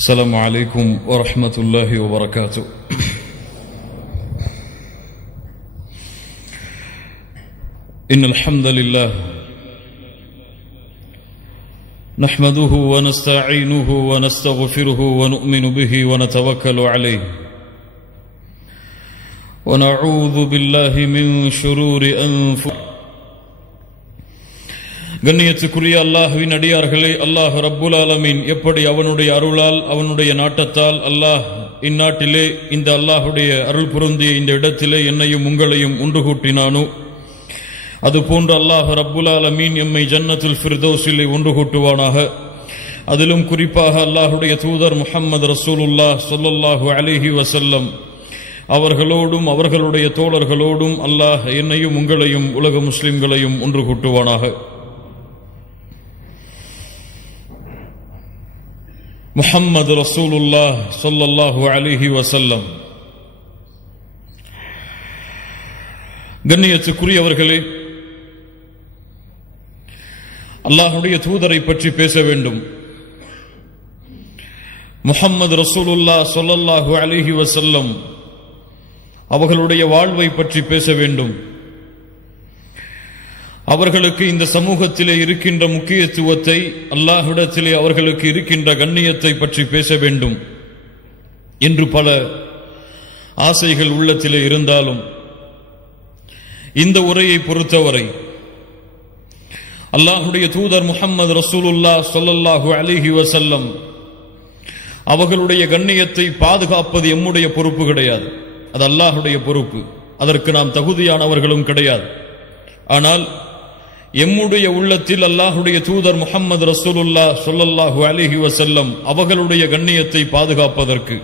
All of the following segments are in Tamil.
السلام عليكم ورحمة الله وبركاته. إن الحمد لله نحمده ونستعينه ونستغفره ونؤمن به ونتوكل عليه ونعوذ بالله من شرور أنفسنا. கண்ணியத்துக்குரிய அல்லாஹ்வின் அடியார்களே, அல்லாஹ் ரப்புல் ஆலமீன் எப்படி அவனுடைய அருளால் அவனுடைய நாட்டத்தால் அல்லாஹ் இந்நாட்டிலே இந்த அல்லாஹுடைய அருள் பொருந்திய இந்த இடத்திலே என்னையும் உங்களையும் ஒன்று கூட்டினானோ, அதுபோன்று அல்லாஹ் ரப்புல் ஆலமீன் எம்மை ஜன்னத்துல் ஃபிர்தௌஸிலே ஒன்று கூட்டுவானாக. அதிலும் குறிப்பாக அல்லாஹுடைய தூதர் முஹம்மது ரசூலுல்லாஹ் ஸல்லல்லாஹு அலைஹி வஸல்லம் அவர்களோடும் அவர்களுடைய தோழர்களோடும் அல்லாஹ் என்னையும் உங்களையும் உலக முஸ்லிம்களையும் ஒன்று கூட்டுவானாக. முஹம்மது ரசூலுல்லாஹ் ஸல்லல்லாஹு அலைஹி வஸல்லம். கண்ணியத்துக்குரியவர்களே, அல்லாஹ்வுடைய தூதரை பற்றி பேச வேண்டும். முஹம்மது ரசூலுல்லாஹ் ஸல்லல்லாஹு அலைஹி வஸல்லம் அவர்களுடைய வாழ்வை பற்றி பேச வேண்டும். அவர்களுக்கு இந்த சமூகத்திலே இருக்கின்ற முக்கியத்துவத்தை, அல்லாஹ்விடத்திலே அவர்களுக்கு இருக்கின்ற கண்ணியத்தை பற்றி பேச வேண்டும் என்று பல ஆசைகள் உள்ளத்திலே இருந்தாலும், இந்த உரையை பொறுத்தவரை அல்லாஹ்வுடைய தூதர் முஹம்மது ரசூலுல்லாஹ் ஸல்லல்லாஹு அலைஹி வஸல்லம் அவர்களுடைய கண்ணியத்தை பாதுகாப்பது எம்முடைய பொறுப்பு கிடையாது, அது அல்லாஹ்வுடைய பொறுப்பு. அதற்கு நாம் தகுதியானவர்களும் கிடையாது. ஆனால் எம்முடைய உள்ளத்தில் அல்லாஹ்வுடைய தூதர் முஹம்மது ரசூலுல்லாஹ் ஸல்லல்லாஹு அலைஹி வஸல்லம் அவர்களுடைய கண்ணியத்தை பாதுகாப்பதற்கு,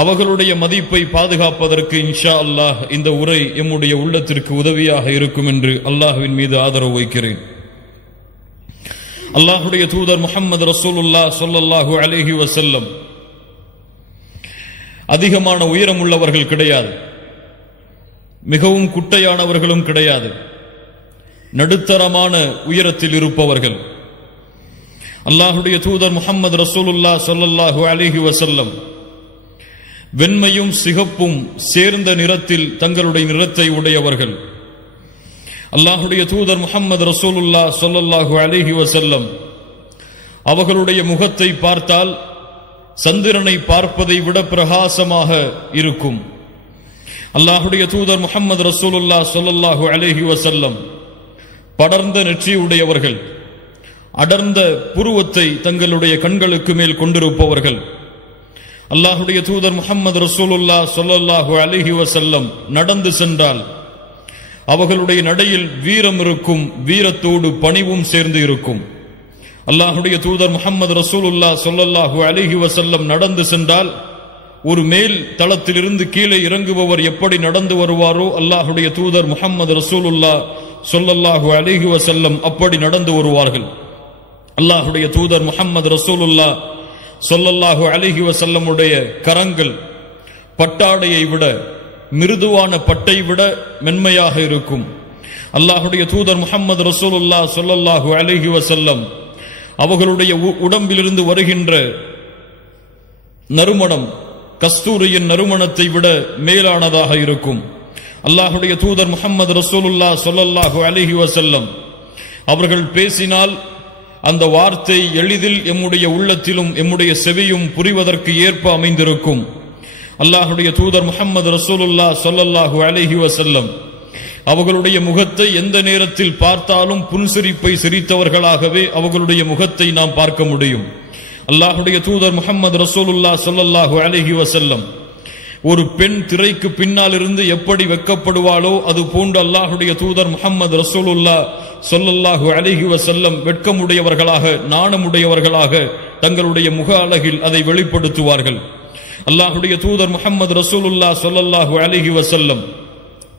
அவர்களுடைய மதிப்பை பாதுகாப்பதற்கு இன்ஷா அல்லாஹ் இந்த உரை எம்முடைய உள்ளத்திற்கு உதவியாக இருக்கும் என்று அல்லாஹ்வின் மீது ஆதரவு வைக்கிறேன். அல்லாஹ்வுடைய தூதர் முஹம்மது ரசூலுல்லாஹ் ஸல்லல்லாஹு அலைஹி வஸல்லம் அதிகமான உயரம் உள்ளவர்கள் கிடையாது, மிகவும் குட்டையானவர்களும் கிடையாது, நடுத்தரமான உயரத்தில் இருப்பவர்கள். அல்லாஹ்வுடைய தூதர் முஹம்மது ரசூலுல்லாஹ் ஸல்லல்லாஹு அலைஹி வஸல்லம் வெண்மையும் சிகப்பும் சேர்ந்த நிறத்தில் தங்களுடைய நிறத்தை உடையவர்கள். அல்லாஹ்வுடைய தூதர் முஹம்மது ரசூலுல்லாஹ் ஸல்லல்லாஹு அலைஹி வஸல்லம் அவர்களுடைய முகத்தை பார்த்தால் சந்திரனை பார்ப்பதை விட பிரகாசமாக இருக்கும். அல்லாஹ்வுடைய தூதர் முஹம்மது ரசூலுல்லாஹ் ஸல்லல்லாஹு அலைஹி வஸல்லம் படர்ந்த நெற்றியுடையவர்கள், அடர்ந்த புருவத்தை தங்களுடைய கண்களுக்கு மேல் கொண்டிருப்பவர்கள். அல்லாஹ்வுடைய தூதர் முஹம்மது ரசூலுல்லாஹ் ஸல்லல்லாஹு அலைஹி வஸல்லம் நடந்து சென்றால் அவர்களுடைய நடையில் வீரம் இருக்கும், வீரத்தோடு பணிவும் சேர்ந்து இருக்கும். அல்லாஹ்வுடைய தூதர் முஹம்மது ரசூலுல்லாஹ் ஸல்லல்லாஹு அலைஹி வஸல்லம் நடந்து சென்றால் ஒரு மேல் தளத்திலிருந்து கீழே இறங்குபவர் எப்படி நடந்து வருவாரோ, அல்லாஹ்வுடைய தூதர் முஹம்மது ரசூலுல்லாஹ் ஸல்லல்லாஹு அலைஹி வஸல்லம் அப்படி நடந்து வருவார்கள். அல்லாஹ்வுடைய தூதர் முஹம்மது ரசூலுல்லாஹ் ஸல்லல்லாஹு அலைஹி வஸல்லமுடைய கரங்கள் பட்டாடையை விட, மிருதுவான பட்டை விட மென்மையாக இருக்கும். அல்லாஹ்வுடைய தூதர் முஹம்மது ரசூலுல்லாஹ் ஸல்லல்லாஹு அலைஹி வஸல்லம் அவர்களுடைய உடம்பிலிருந்து வருகின்ற நறுமணம் கஸ்தூரியின் நறுமணத்தை விட மேலானதாக இருக்கும். அல்லாஹ்வுடைய தூதர் முஹம்மது ரசூலுல்லாஹ் ஸல்லல்லாஹு அலைஹி வஸல்லம் அவர்கள் பேசினால் அந்த வார்த்தை எளிதில் எம்முடைய உள்ளத்திலும் எம்முடைய செவியும் புரிவதற்கு ஏற்ப அமைந்திருக்கும். அல்லாஹ்வுடைய தூதர் முஹம்மது ரசூலுல்லாஹ் ஸல்லல்லாஹு அலைஹி வஸல்லம் அவர்களுடைய முகத்தை எந்த நேரத்தில் பார்த்தாலும் புன்சிரிப்பை சிரித்தவர்களாகவே அவர்களுடைய முகத்தை நாம் பார்க்க முடியும். அல்லாஹ்வுடைய தூதர் முஹம்மது ரசூலுல்லாஹ் ஸல்லல்லாஹு அலைஹி வஸல்லம் ஒரு பெண் திரைக்கு பின்னால் இருந்து எப்படி வெட்கப்படுவாளோ அது போன்று அல்லாஹ்வுடைய தூதர் முஹம்மது ரசூலுல்லாஹ் ஸல்லல்லாஹு அலைஹி வஸல்லம் வெட்கமுடையவர்களாக, நாணமுடையவர்களாக தங்களுடைய முக அழகில் அதை வெளிப்படுத்துவார்கள். அல்லாஹ்வுடைய தூதர் முஹம்மது ரசூலுல்லாஹ் ஸல்லல்லாஹு அலைஹி வஸல்லம்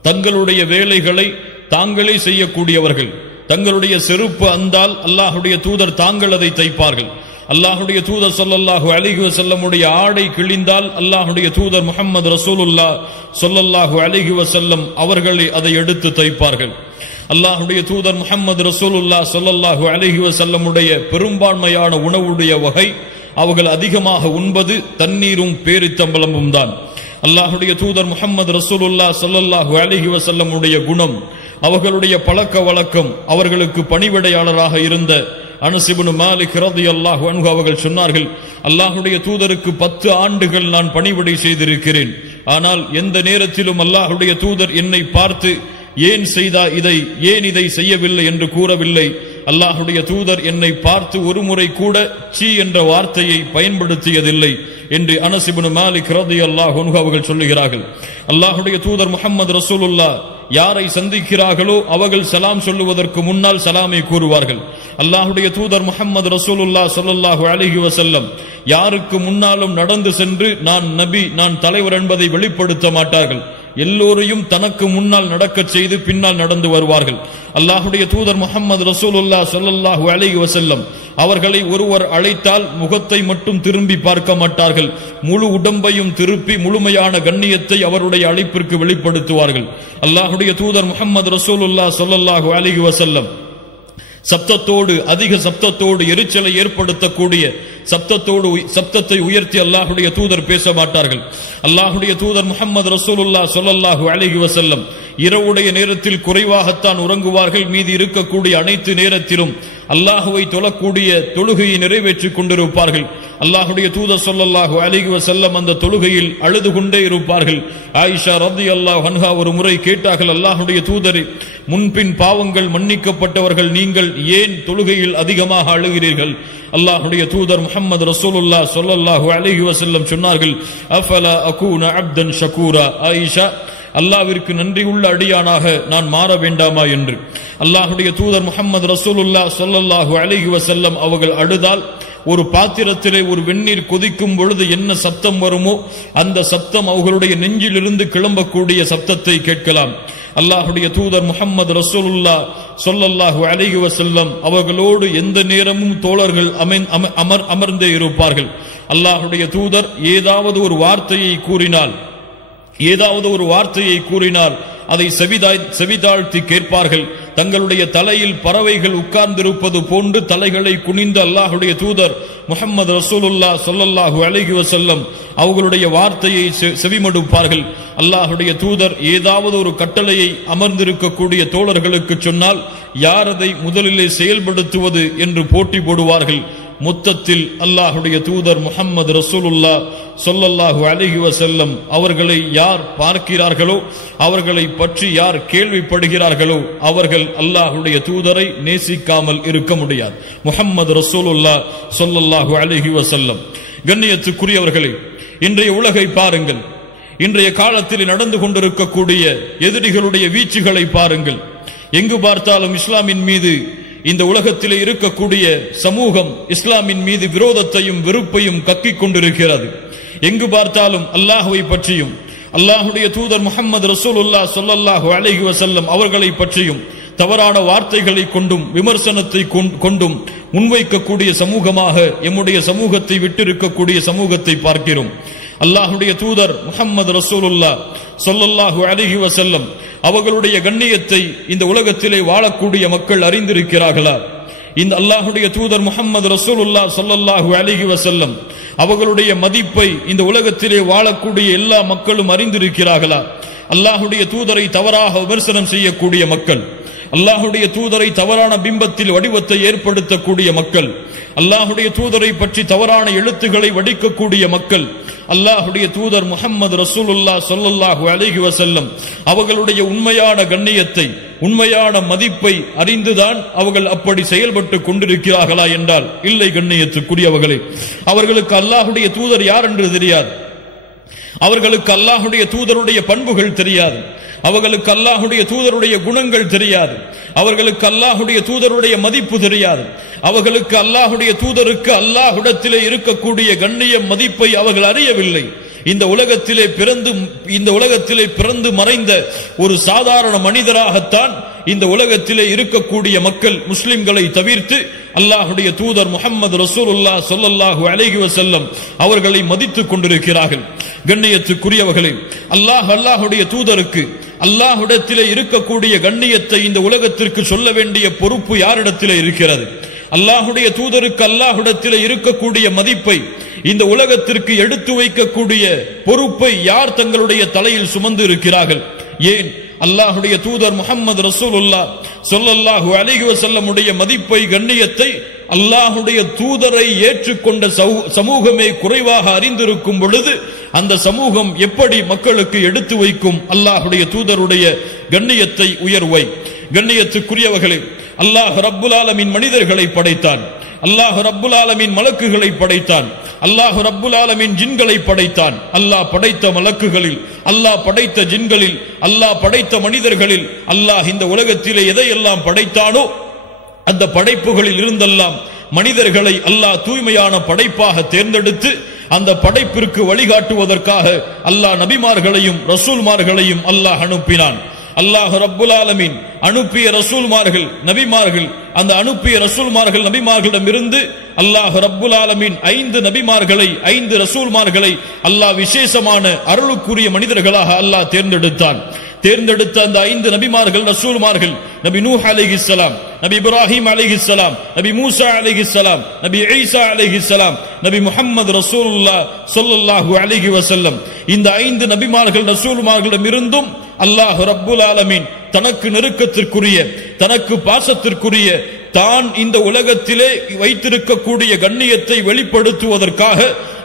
தங்களுடைய வேலைகளை தாங்களே செய்யக்கூடியவர்கள். தங்களுடைய செருப்பு அந்தால் அல்லாஹ்வுடைய தூதர் தாங்கள் அதை தைப்பார்கள். அல்லாஹ்வுடைய தூதர் ஸல்லல்லாஹு அலைஹி வஸல்லமுடைய ஆடை கிழிந்தால் அல்லாஹ்வுடைய தூதர் முஹம்மது ரசூலுல்லாஹ் ஸல்லல்லாஹு அலைஹி வஸல்லம் அவர்களே அதை எடுத்து தைப்பார்கள். அல்லாஹ்வுடைய தூதர் முஹம்மது ரசூலுல்லாஹ் ஸல்லல்லாஹு அலைஹி வஸல்லமுடைய பெரும்பான்மையான உணவுடைய வகை அவர்கள் அதிகமாக உண்பது தண்ணீரும் பேரித்தம்பலமும் தான். அல்லாஹுடைய தூதர் முஹம்மது ரசூலுல்லாஹ் ஸல்லல்லாஹு அலைஹி வஸல்லம் உடைய குணம், அவர்களுடைய பழக்க வழக்கம், அவர்களுக்கு பணிவிடையாளராக இருந்த அனஸ் இப்னு மாலிக் ரலியல்லாஹு அன்ஹு அவர்கள் சொன்னார்கள், அல்லாஹுடைய தூதருக்கு 10 ஆண்டுகள் நான் பணிவிடை செய்திருக்கிறேன். ஆனால் எந்த நேரத்திலும் அல்லாஹுடைய தூதர் என்னை பார்த்து ஏன் இதை செய்யவில்லை என்று கூறவில்லை. அல்லாஹுடைய தூதர் என்னை பார்த்து ஒரு முறை கூட சீ என்ற வார்த்தையை பயன்படுத்தியதில்லை என்று அனஸ் இப்னு மாலிக் ரலியல்லாஹு அன்ஹு அவர்கள் சொல்லுகிறார்கள். அல்லாஹுடைய தூதர் முஹம்மது ரசூலுல்லாஹ் யாரை சந்திக்கிறார்களோ அவர்கள் சலாம் சொல்லுவதற்கு முன்னால் சலாமை கூறுவார்கள். அல்லாஹுடைய தூதர் முஹம்மது ரசூலுல்லாஹ் ஸல்லல்லாஹு அலைஹி வஸல்லம் யாருக்கு முன்னாலும் நடந்து சென்று நான் நபி, நான் தலைவர் என்பதை வெளிப்படுத்த மாட்டார்கள். எல்லோரையும் தனக்கு முன்னால் நடக்க செய்து பின்னால் நடந்து வருவார்கள். அல்லாஹுடைய தூதர் முஹம்மது ரசூலுல்லாஹ் ஸல்லல்லாஹு அலைஹி வஸல்லம் அவர்களை ஒருவர் அழைத்தால் முகத்தை மட்டும் திரும்பி பார்க்க மாட்டார்கள், முழு உடம்பையும் திருப்பி முழுமையான கண்ணியத்தை அவருடைய அழைப்பிற்கு வெளிப்படுத்துவார்கள். அல்லாஹுடைய தூதர் முஹம்மது ரசூலுல்லாஹ் ஸல்லல்லாஹு அலைஹி வஸல்லம் சப்தத்தோடு, அதிக சப்தத்தோடு, எரிச்சலை ஏற்படுத்தக்கூடிய சப்தத்தை உயர்த்தி அல்லாஹுடைய தூதர் பேச மாட்டார்கள். அல்லாஹுடைய தூதர் முஹம்மது ரசூலுல்லாஹ் ஸல்லல்லாஹு அலைஹி வஸல்லம் இரவுடைய நேரத்தில் குறைவாகத்தான் உறங்குவார்கள். மீதி இருக்கக்கூடிய அனைத்து நேரத்திலும் அல்லாஹுவை தொழக்கூடிய தொழுகையை நிறைவேற்றிக் கொண்டிருப்பார்கள். அல்லாஹுடைய தூதர் ஸல்லல்லாஹு அலைஹி வஸல்லம் அந்த தொழுகையில் அழுது கொண்டே இருப்பார்கள். ஆயிஷா ரலியல்லாஹு அன்ஹா ஒரு முறை கேட்டார்கள், அல்லாஹுடைய தூதரே, முன்பின் பாவங்கள் மன்னிக்கப்பட்டவர்கள் நீங்கள் ஏன் தொழுகையில் அதிகமாக அழுகிறீர்கள்? அல்லாஹுடைய தூதர் முஹம்மது ரசூலுல்லாஹ் ஸல்லல்லாஹு அலைஹி வஸல்லம் சொன்னார்கள், அஃபலா அகூன அப்தன் ஷகூரா, ஆயிஷா, அல்லாஹ்விற்கு நன்றியுள்ள அடியானாக நான் மாற வேண்டாமா என்று. அல்லாஹுடைய தூதர் முஹம்மது ரசூலுல்லாஹ் ஸல்லல்லாஹு அலைஹி வஸல்லம் அவர்கள் அழுதால் ஒரு பாத்திரத்திலே ஒரு வெந்நீர் கொதிக்கும் பொழுது என்ன சப்தம் வருமோ அந்த சப்தம் அவர்களுடைய நெஞ்சிலிருந்து கிளம்பக்கூடிய சப்தத்தை கேட்கலாம். அல்லாஹுடைய தூதர் முஹம்மது ரசூலுல்லாஹ் ஸல்லல்லாஹு அலைஹி வஸல்லம் அவர்களோடு எந்த நேரமும் தோழர்கள் அமர்ந்தே இருப்பார்கள். அல்லாஹுடைய தூதர் ஏதாவது ஒரு வார்த்தையை கூறினால் அதை செவிதாழ்த்தி கேட்பார்கள். தங்களுடைய தலையில் பறவைகள் உட்கார்ந்திருப்பது போன்று தலைகளை குனிந்து அல்லாஹுடைய தூதர் முஹம்மது ரசூலுல்லாஹ் ஸல்லல்லாஹு அலைஹி வஸல்லம் அவர்களுடைய வார்த்தையை செவிமடுப்பார்கள். அல்லாஹுடைய தூதர் ஏதாவது ஒரு கட்டளையை அமர்ந்திருக்கக்கூடிய தோழர்களுக்கு சொன்னால் யார் அதை முதலிலே செயல்படுத்துவது என்று போட்டி போடுவார்கள். மொத்தத்தில் அல்லாஹுடைய தூதர் முஹம்மது ரசூலுல்லாஹ் ஸல்லல்லாஹு அலைஹி வஸல்லம் அவர்களை யார் பார்க்கிறார்களோ, அவர்களை பற்றி யார் கேள்விப்படுகிறார்களோ அவர்கள் அல்லாஹுடைய தூதரை நேசிக்காமல் இருக்க முடியாது. முஹம்மது ரசூலுல்லாஹ் ஸல்லல்லாஹு அலைஹி வஸல்லம். கண்ணியத்துக்குரியவர்களே, இன்றைய உலகை பாருங்கள். இன்றைய காலத்தில் நடந்து கொண்டிருக்கக்கூடிய எதிரிகளுடைய வீச்சுகளை பாருங்கள். எங்கு பார்த்தாலும் இஸ்லாமின் மீது, இந்த உலகத்திலே இருக்கக்கூடிய சமூகம் இஸ்லாமின் மீது விரோதத்தையும் வெறுப்பையும் கக்கிக் கொண்டிருக்கிறது. எங்கு பார்த்தாலும் அல்லாஹுவை பற்றியும் அல்லாஹுடைய தூதர் முஹம்மது ரசூலுல்லாஹ் ஸல்லல்லாஹு அலைஹி வஸல்லம் அவர்களை பற்றியும் தவறான வார்த்தைகளை கொண்டும் விமர்சனத்தை கொண்டும் முன்வைக்கக்கூடிய சமூகமாக எம்முடைய சமூகத்தை விட்டிருக்கக்கூடிய சமூகத்தை பார்க்கிறோம். அல்லாஹுடைய தூதர் முஹம்மது ரசூலுல்லாஹ் ஸல்லல்லாஹு அலைஹி வஸல்லம் அவர்களுடைய கண்ணியத்தை இந்த உலகத்திலே வாழக்கூடிய மக்கள் அறிந்திருக்கிறார்களா? இந்த அல்லாஹுடைய தூதர் முஹம்மது ரசூலுல்லாஹ் ஸல்லல்லாஹு அலைஹி வஸல்லம் அவர்களுடைய மதிப்பை இந்த உலகத்திலே வாழக்கூடிய எல்லா மக்களும் அறிந்திருக்கிறார்களா? அல்லாஹுடைய தூதரை தவறாக விமர்சனம் செய்யக்கூடிய மக்கள், அல்லாஹுடைய தூதரை தவறான பிம்பத்தில் வடிவத்தை ஏற்படுத்தக்கூடிய மக்கள், அல்லாஹுடைய தூதரை பற்றி தவறான எழுத்துக்களை வடிக்கக்கூடிய மக்கள், அல்லாஹுடைய தூதர் முஹம்மது ரசூலுல்லாஹ் ஸல்லல்லாஹு அலைஹி வஸல்லம் அவர்களுடைய உண்மையான கண்ணியத்தை, உண்மையான மதிப்பை அறிந்துதான் அவர்கள் அப்படி செயல்பட்டு கொண்டிருக்கிறார்களா என்றால் இல்லை. கண்ணியத்துக்குரியவர்களே, அவர்களுக்கு அல்லாஹுடைய தூதர் யார் என்று தெரியாது. அவர்களுக்கு அல்லாஹுடைய தூதருடைய பண்புகள் தெரியாது. அவர்களுக்கு அல்லாஹுடைய தூதருடைய குணங்கள் தெரியாது. அவர்களுக்கு அல்லாஹுடைய தூதருடைய மதிப்பு தெரியாது. அவர்களுக்கு அல்லாஹுடைய தூதருக்கு அல்லாஹ்விடத்திலே இருக்கக்கூடிய கண்ணியம் மதிப்பை அவர்கள் அறியவில்லை. இந்த உலகத்திலே பிறந்து மறைந்த ஒரு சாதாரண மனிதராகத்தான் இந்த உலகத்திலே இருக்கக்கூடிய மக்கள் முஸ்லிம்களை தவிர்த்து அல்லாஹுடைய தூதர் முஹம்மது ரசூலுல்லாஹ் ஸல்லல்லாஹு அலைஹி வஸல்லம் அவர்களை மதித்துக் கொண்டிருக்கிறார்கள். கண்ணியத்துக்குரியவர்களே, அல்லாஹுடைய தூதருக்கு அல்லாஹ்விடத்திலே இருக்கக்கூடிய கண்ணியத்தை இந்த உலகத்திற்கு சொல்ல வேண்டிய பொறுப்பு யாரிடத்திலே இருக்கிறது? அல்லாஹுடைய தூதருக்கு அல்லாஹ்விடத்தில் இருக்கக்கூடிய மதிப்பை இந்த உலகத்திற்கு எடுத்து வைக்கக்கூடிய பொறுப்பை யார் தங்களுடைய தலையில் சுமந்து இருக்கிறார்கள்? ஏன் அல்லாஹுடைய தூதர் முஹம்மது ரசூலுல்லாஹ் ஸல்லல்லாஹு அலைஹி வஸல்லம் உடைய மதிப்பை, கண்ணியத்தை அல்லாஹுடைய தூதரை ஏற்றுக்கொண்ட சமூகமே குறைவாக அறிந்திருக்கும் பொழுது அந்த சமூகம் எப்படி மக்களுக்கு எடுத்து வைக்கும் அல்லாஹுடைய தூதருடைய கண்ணியத்தை, உயர்வை? கண்ணியத்துக்குரியவர்களே, அல்லாஹ் ரப்புல் ஆலமீன் மனிதர்களை படைத்தான், அல்லாஹ் ரப்புல் ஆலமீன் மலக்குகளை படைத்தான், அல்லாஹ் ரப்புல் ஆலமீன் ஜின்களை படைத்தான். அல்லாஹ் படைத்த மலக்குகளில், அல்லாஹ் படைத்த ஜின்களில், அல்லாஹ் படைத்த மனிதர்களில் அல்லாஹ் இந்த உலகத்திலே எதையெல்லாம் படைத்தானோ அந்த படைப்புகளில் இருந்தெல்லாம் மனிதர்களை அல்லாஹ் தூய்மையான படைப்பாக தேர்ந்தெடுத்து அந்த படைப்பிற்கு வழிகாட்டுவதற்காக அல்லாஹ் நபிமார்களையும் ரசூல்மார்களையும் அல்லாஹ் அனுப்பினான். அல்லாஹ் ரப்புல் ஆலமீன் அனுப்பிய ரசூல்மார்கள், நபிமார்கள், அந்த அனுப்பிய ரசூல்மார்கள் நபிமார்களிடமிருந்து அல்லாஹ் ரப்புல் ஆலமீன் 5 நபிமார்களை, 5 ரசூல்மார்களை அல்லாஹ் விசேஷமான அருளுக்குரிய மனிதர்களாக அல்லாஹ் தேர்ந்தெடுத்தான். தேர்ந்தெடுத்த அந்த 5 நபிமார்கள், ரசூல்மார்கள், நபி நூஹ் அலைஹிஸ்ஸலாம், நபி இப்ராஹிம் அலைஹிஸ்ஸலாம், நபி மூசா அலைஹிஸ்ஸலாம், நபி ஈசா அலைஹிஸ்ஸலாம், நபி முஹம்மது ரசூலுல்லாஹ் ஸல்லல்லாஹு அலைஹி வஸல்லம். இந்த 5 நபிமார்கள் ரசூல்மார்களிடமிருந்தும் அல்லாஹ் ரப்புல் ஆலமீன் தனக்கு நெருக்கத்திற்குரிய, தனக்கு பாசத்திற்குரிய, தான் இந்த உலகத்திலே வைத்திருக்கக்கூடிய கண்ணியத்தை வெளிப்படுத்துவதற்காக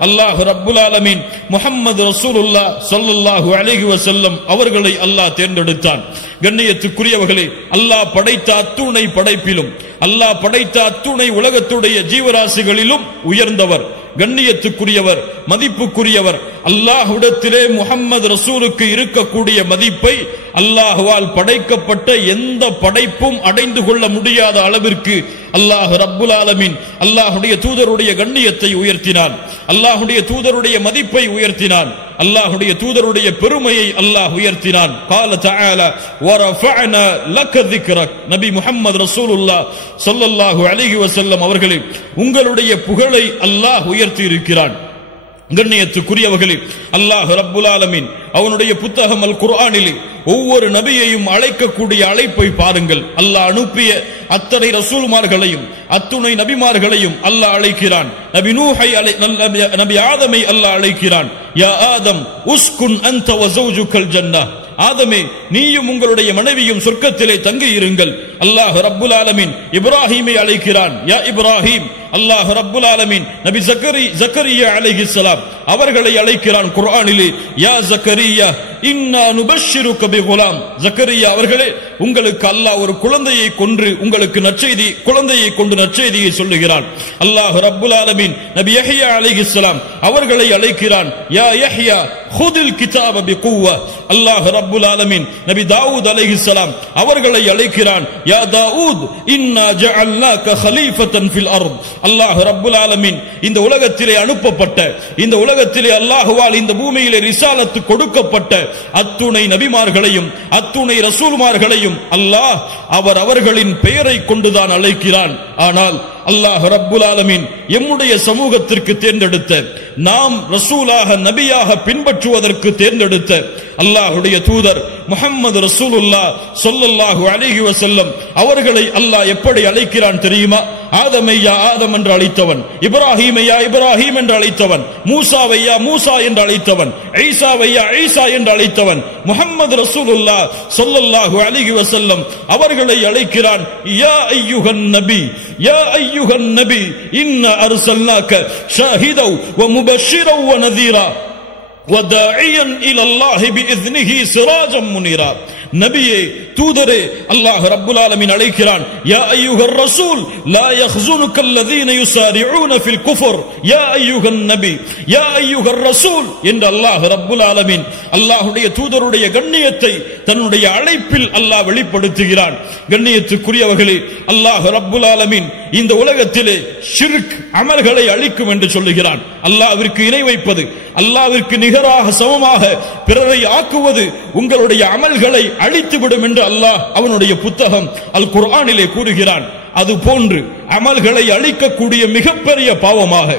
அல்லாஹ் ரப்புல் ஆலமீன் முஹம்மது ரசூலுல்லாஹ் ஸல்லல்லாஹு அலைஹி வஸல்லம் அவர்களை அல்லாஹ் தேர்ந்தெடுத்தான். கண்ணியத்துக்குரியவர்களே, அல்லாஹ் படைத்த அத்துணை படைப்பிலும், அல்லாஹ் படைத்த அத்துணை உலகத்துடைய ஜீவராசிகளிலும் உயர்ந்தவர், கண்ணியத்துக்குரியவர், மதிப்புக்குரியவர். அல்லாஹ்விடத்திலே முஹம்மது ரசூலுக்கு இருக்கக்கூடிய மதிப்பை அல்லாஹ்வால் படைக்கப்பட்ட எந்த படைப்பும் அடைந்து கொள்ள முடியாத அளவிற்கு அல்லாஹ் ரப்புல் ஆலமீன் அல்லாஹுடைய தூதருடைய கண்ணியத்தை உயர்த்தினான், அல்லாஹுடைய தூதருடைய மதிப்பை உயர்த்தினான், அல்லாஹுடைய தூதருடைய பெருமையை அல்லாஹ் உயர்த்தினான். قال تعالى ورفعنا لك ذكرك. நபி முஹம்மது ரசூலுல்லாஹ் ஸல்லல்லாஹு அலைஹி வஸல்லம் அவர்களே, உங்களுடைய புகழை அல்லாஹ் உயர்த்தி இருக்கிறான். கண்ணியத்துக்குரியவர்களே, அல்லாஹ் ரப்புல் ஆலமீன் அவனுடைய புத்தகம் அல் குர்ஆனிலே ஒவ்வொரு நபியையும் அழைக்கக்கூடிய அழைப்பை பாருங்கள். அல்லாஹ் அனுப்பிய அத்தனை ரசூல்மார்களையும் அத்துணை நபிமார்களையும் அல்லாஹ் அழைக்கிறான். நபி நூஹை, நபி ஆதமை அல்லாஹ் அழைக்கிறான். யா ஆதம் உஸ்குன் அன்த வ ஸௌஜுகல் ஜன்னah. ஆதமே, நீயும் உங்களுடைய மனைவியும் சொர்க்கத்திலே தங்கி இருங்கள். அல்லாஹ் ரப்புல் ஆலமீன் இப்ராஹீமை அழைக்கிறான். யா இப்ராஹீம். அல்லாஹ் ரப்புல் ஆலமீன் நபி ஜக்கரியா அலைஹிஸ்ஸலாம் அவர்களை அழைக்கிறான் குர்ஆனிலே. யா ஜக்கரியா இன்னா நுபஷ்ஷிருக பிகுலாம். ஜக்கரியா அவர்களே, உங்களுக்கு அல்லாஹ் ஒரு குழந்தையை கொன்று உங்களுக்கு நற்செய்தி, குழந்தையை கொண்டு நற்செய்தியை சொல்லுகிறான். அல்லாஹ் ரப்புல் ஆலமீன் நபி யஹ்யா அலைஹிஸ்ஸலாம் அவர்களை அழைக்கிறான். யா யஹ்யா ஹுதில் கிதாப பிகுவா. அல்லாஹ் ரப்புல் ஆலமீன் நபி தாவூத் அலைஹிஸ்ஸலாம் அவர்களை அழைக்கிறான். யா தாவூத் இன்னா ஜஅல்னாக கலீஃபத்தன் ஃபில் அர்த். அல்லாஹ் ரப்புல் ஆலமீன் இந்த உலகத்திலே அனுப்பப்பட்ட, இந்த உலகத்திலே அல்லாஹ்வால் இந்த பூமியிலே ரிசாலத்து கொடுக்கப்பட்ட அத்துணை நபிமார்களையும் அத்துணை ரசூல்மார்களையும் அல்லாஹ் அவர்களின் பெயரை கொண்டுதான் அழைக்கிறான். ஆனால் அல்லாஹ் ரப்புல் ஆலமீன் எம்முடைய சமூகத்திற்கு தேர்ந்தெடுத்த, நாம் ரசூலாக நபியாக பின்பற்றுவதற்கு தேர்ந்தெடுத்த அல்லாஹுடைய தூதர் முஹம்மது ரசூலுல்லாஹ் ஸல்லல்லாஹு அலைஹி வஸல்லம் அவர்களை அல்லாஹ் எப்படி அழைக்கிறான் தெரியுமா? ஆதமை யா ஆதம் என்று அழைத்தவன், இப்ராஹீமை யா இப்ராஹீம் என்று அழைத்தவன், மூசாவை யா மூசா என்று அழைத்தவன், ஈசாவை யா ஈசா என்று அழைத்தவன், முஹம்மது ரசூலுல்லாஹ் ஸல்லல்லாஹு அலைஹி வஸல்லம் அவர்களை அழைக்கிறான். யா அய்யுஹன் நபி, யா அய்யுஹன் நபி இன்னா அர்சல்னாக ஷாஹிதன் வ முபஷ்ஷிரன் வ நதீரா வதாஇயன் இலல்லாஹி பிஇذنஹி சிராஜன் முனீரா. நபியே, தூதரே, அல்லாஹ் ரப்புல் ஆலமீன் அழைக்கிறான். யா அய்யுஹர் ரசூல் லா யஹ்ஸுனுக அல்லதீன யுஸாரிஊன ஃபில் குஃப்ர். யா அய்யுஹன் நபி, யா அய்யுஹர் ரசூல் என்று அல்லாஹ் ரப்புல் ஆலமீன் அல்லாஹ்வுடைய தூதருடைய கண்ணியத்தை தன்னுடைய அழைப்பில் அல்லாஹ் வெளிப்படுத்துகிறான். கண்ணியத்துக்குரியவர்களே, அல்லாஹ் ரப்புல் ஆலமீன் இந்த உலகத்திலே ஷிர்க் அமல்களை அழிக்கும் என்று சொல்லுகிறான். அல்லாஹ்விற்கு இணை வைப்பது, அல்லாஹ்விற்கு நிகராக சமமாக பிறரை ஆக்குவது உங்களுடைய அமல்களை அழித்துவிடும் என்று அல்லாஹ் அவனுடைய புத்தகம் அல் குர்ஆனிலே கூறுகிறான். அது போன்று அமல்களை அழிக்கக்கூடிய மிகப்பெரிய பாவமாக,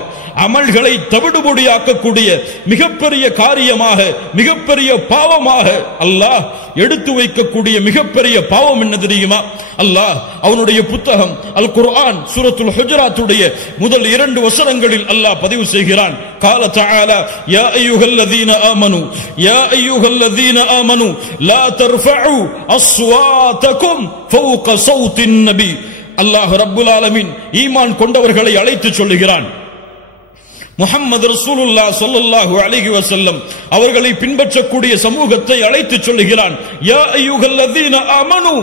அமல்களை தவிடுபொடியாக்கக்கூடிய மிகப்பெரிய காரியமாக, மிகப்பெரிய பாவமாக அல்லாஹ் எடுத்து வைக்கக்கூடிய மிகப்பெரிய பாவம் என்ன தெரியுமா? அல்லாஹ் அவனுடைய புத்தகம் அல் குர்ஆன் சூரத்துல் ஹுஜராத்துடைய முதல் 2 வசனங்களில் அல்லாஹ் பதிவு செய்கிறான். قال تعالى يا ايها الذين امنوا يا ايها الذين امنوا لا ترفعوا اصواتكم فوق صوت النبي. அல்லாஹ் ரப்புல் ஆலமீன் ஈமான் கொண்டவர்களை அழைத்து சொல்லுகிறான். முஹம்மது ரசூலுல்லாஹ் ஸல்லல்லாஹு அலைஹி வஸல்லம் அவர்களை பின்பற்றக்கூடிய சமூகத்தை அழைத்து சொல்லுகிறான். யா அய்யுஹல்லதீன ஆமனு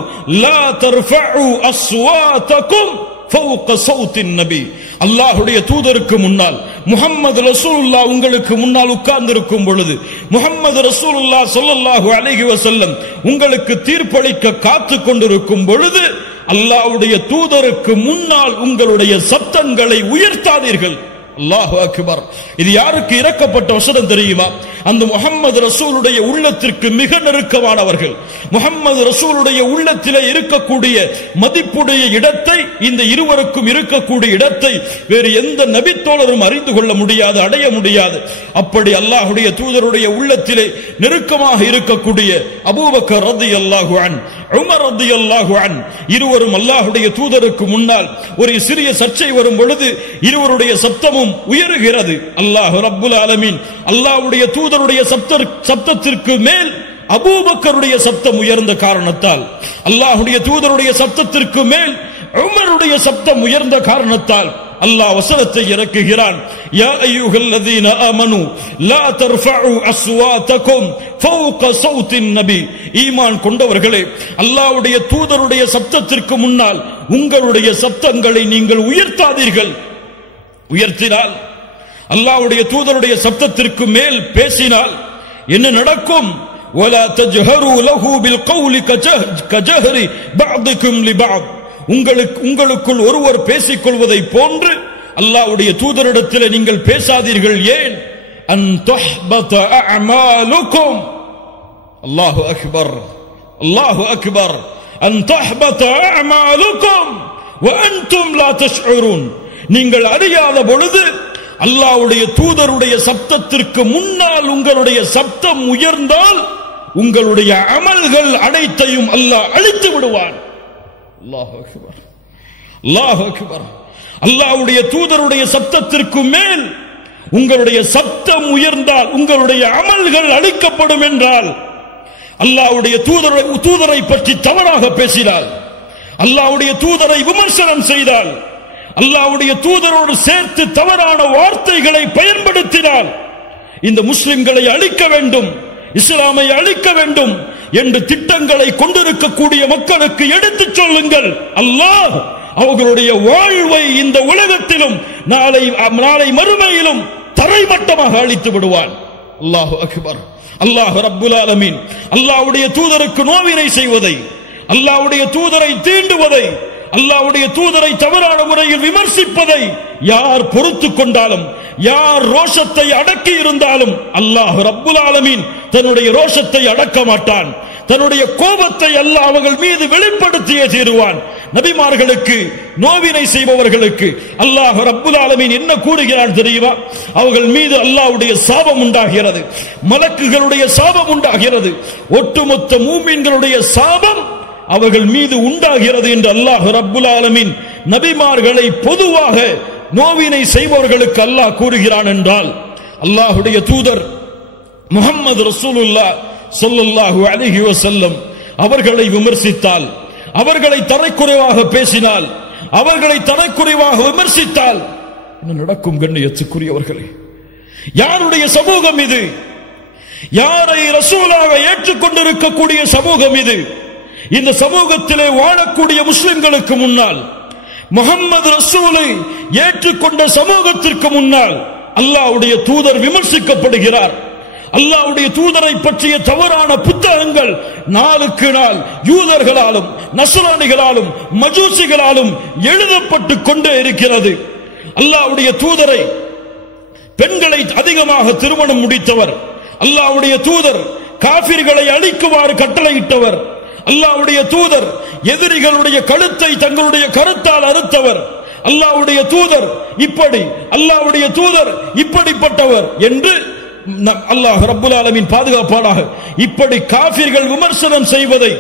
லா தர்ஃபஉ அஸ்வாதகும் ஃபௌக ஸௌத்தின் நபி. அல்லாஹ்வுடைய தூதருக்கு முன்னால் முஹம்மது ரசூலுல்லாஹ் உங்களுக்கு முன்னால் உட்கார்ந்திருக்கும் பொழுது, முஹம்மது ரசூலுல்லாஹ் ஸல்லல்லாஹு அலைஹி வஸல்லம் உங்களுக்கு தீர்ப்பளிக்க காத்து கொண்டிருக்கும் பொழுது அல்லாஹ்வுடைய தூதருக்கு முன்னால் உங்களுடைய சப்தங்களை உயர்த்தாதீர்கள். அல்லாஹு அக்பர். இது யாருக்கு இறக்கப்பட்ட வசனம் தெரியுமா? அந்த முஹம்மது ரசூலுடைய உள்ளத்திற்கு மிக நெருக்கமானவர்கள். முஹம்மது ரசூலுடைய உள்ளத்திலே இருக்கக்கூடிய மதிப்புடைய இடத்தை, இந்த இருவருக்கும் இருக்கக்கூடிய இடத்தை வேறு எந்த நபித்தோழரும் அறிந்து கொள்ள முடியாது, அடைய முடியாது. அப்படி அல்லாஹ்வுடைய தூதருடைய உள்ளத்திலே நெருக்கமாக இருக்கக்கூடிய அபூபக்கர் ரலியல்லாஹு அன்ஹு, உமர் ரலியல்லாஹு அன்ஹு இருவரும் அல்லாஹ்வுடைய தூதருக்கு முன்னால் ஒரு சிறிய சர்ச்சை வரும் பொழுது இருவருடைய சப்தமும் உயருகிறது. அல்லாஹ் ரப்புல் ஆலமீன் அல்லாஹ்வுடைய தூதருடைய சப்தத்திற்கு மேல் அபூபக்கருடைய சப்தம் உயர்ந்த காரணத்தால், அல்லாஹ்வுடைய தூதருடைய சப்தத்திற்கு மேல் உமருடைய சப்தம் உயர்ந்த காரணத்தால் அல்லாஹ் வசனத்தை இறக்குகிறான். யா அய்யுஹல்லதீன ஆமனு லா தர்ஃபஉ அஸ்வாதகும் ஃபௌக ஸௌத்தின் நபி. ஈமான் கொண்டவர்களே, அல்லாஹ்வுடைய தூதருடைய சப்தத்திற்கு முன்னால் உங்களுடைய சப்தங்களை நீங்கள் உயர்த்தாதீர்கள். உயர்த்தினால், அல்லாஹ்வுடைய தூதருடைய சப்தத்திற்கு மேல் பேசினால் என்ன நடக்கும்? வலா தஜ்ஹரு லஹு பில் கௌலி கஜஹரி பஅதுகும் லிபஅத். உங்களுக்குள் ஒருவர் பேசிக் கொள்வதை போன்று அல்லாஹ்வுடைய தூதரிடத்தில் நீங்கள் பேசாதீர்கள். ஏன்? அன் தஹ்பத அஅமாலுக்கும். அல்லாஹு அக்பர், அல்லாஹு அக்பர். அன் தஹ்பத அஅமாலுக்கும் வ அன்தும் லா தஷ்உரூன். நீங்கள் அறியாத பொழுது அல்லாஹ்வுடைய தூதருடைய சப்தத்திற்கு முன்னால் உங்களுடைய சப்தம் உயர்ந்தால் உங்களுடைய அமல்கள் அனைத்தையும் அல்லாஹ் அழித்து விடுவான். அல்லாஹு அக்பர், அல்லாஹு அக்பர். அல்லாஹ்வுடைய தூதருடைய சப்தத்திற்கு மேல் உங்களுடைய சப்தம் உயர்ந்தால் உங்களுடைய அமல்கள் அழிக்கப்படும் என்றால், அல்லாஹ்வுடைய தூதரை பற்றி தவறாக பேசினால், அல்லாஹ்வுடைய தூதரை விமர்சனம் செய்தால், அல்லாஹ்வுடைய தூதரோடு சேர்த்து தவறான வார்த்தைகளை பயன்படுத்தினால், இந்த முஸ்லிம்களை அழிக்க வேண்டும், இஸ்லாமை அழிக்க வேண்டும் என்று திட்டங்களை கொண்டிருக்கக்கூடிய மக்களுக்கு எடுத்துச் சொல்லுங்கள். அல்லாஹ் அவர்களுடைய வாழ்வை இந்த உலகத்திலும் நாளை மறுமையிலும் தரைமட்டமாக அழித்து விடுவான். அல்லாஹு அக்பர். அல்லாஹ் ரப்புல் ஆலமீன் அல்லாஹ்வுடைய தூதருக்கு நோவினை செய்வதை, அல்லாஹ்வுடைய தூதரை தீண்டுவதை, அல்லாஹ்வுடைய தூதரை தவறான முறையில் விமர்சிப்பதை யார் பொறுத்துக் கொண்டாலும், யார் ரோஷத்தை அடக்கி இருந்தாலும் அல்லாஹ் ரப்புல் ஆலமீன் தன்னுடைய ரோஷத்தை அடக்க மாட்டான். தன்னுடைய கோபத்தை அல்லாஹ் அவர்கள் மீது வெளிப்படுத்தியே தீருவான். நபிமார்களுக்கு நோவினை செய்பவர்களுக்கு அல்லாஹ் ரப்புல் ஆலமீன் என்ன கூறுகிறான் தெரியுமா? அவர்கள் மீது அல்லாஹ்வுடைய சாபம் உண்டாகிறது, மலக்குகளுடைய சாபம் உண்டாகிறது, ஒட்டுமொத்த மூமின்களுடைய சாபம் அவர்கள் மீது உண்டாகிறது என்று அல்லாஹ் ரப்புல் ஆலமீன் நபிமார்களை பொதுவாக நோவினை செய்பவர்களுக்கு அல்லாஹ் கூறுகிறான் என்றால், அல்லாஹ்வுடைய தூதர் முஹம்மது ரசூலுல்லாஹ் ஸல்லல்லாஹு அலைஹி வஸல்லம் அவர்களை விமர்சித்தால், அவர்களை தரைக்குறைவாக பேசினால், அவர்களை தரைக்குறைவாக விமர்சித்தால் என்ன நடக்கும்? கண்ணியத்துக்குரியவர்களே, யாருடைய சமூகம் இது? யாரை ரசூலாக ஏற்றுக்கொண்டிருக்கக்கூடிய சமூகம் இது? இந்த சமூகத்திலே வாழக்கூடிய முஸ்லிம்களுக்கு முன்னால், முஹம்மது ரசூலை ஏற்றுக்கொண்ட சமூகத்திற்கு முன்னால் அல்லாஹ்வுடைய தூதர் விமர்சிக்கப்படுகிறார். அல்லாஹ்வுடைய தூதரை பற்றிய தவறான புத்தகங்கள் நாளுக்கு நாள் யூதர்களாலும் நஸ்ரானிகளாலும் மஜூசிகளாலும் எழுதப்பட்டு கொண்டே இருக்கிறது. அல்லாஹ்வுடைய தூதரை பெண்களை அதிகமாக திருமணம் முடித்தவர், அல்லாஹ்வுடைய தூதர் காஃபிர்களை அழிக்குமாறு கட்டளையிட்டவர், அல்லாஹ்வுடைய தூதர் எதிரிகளுடைய கழுத்தை தங்களுடைய கருத்தால் அறுத்தவர், அல்லாஹ்வுடைய தூதர் இப்படி, அல்லாஹ்வுடைய தூதர் இப்படிப்பட்டவர் என்று அல்லாஹ் ரப்புல் ஆலமீன் பாதுகாப்பானாக. இப்படி காஃபிர்கள் விமர்சனம் செய்வதை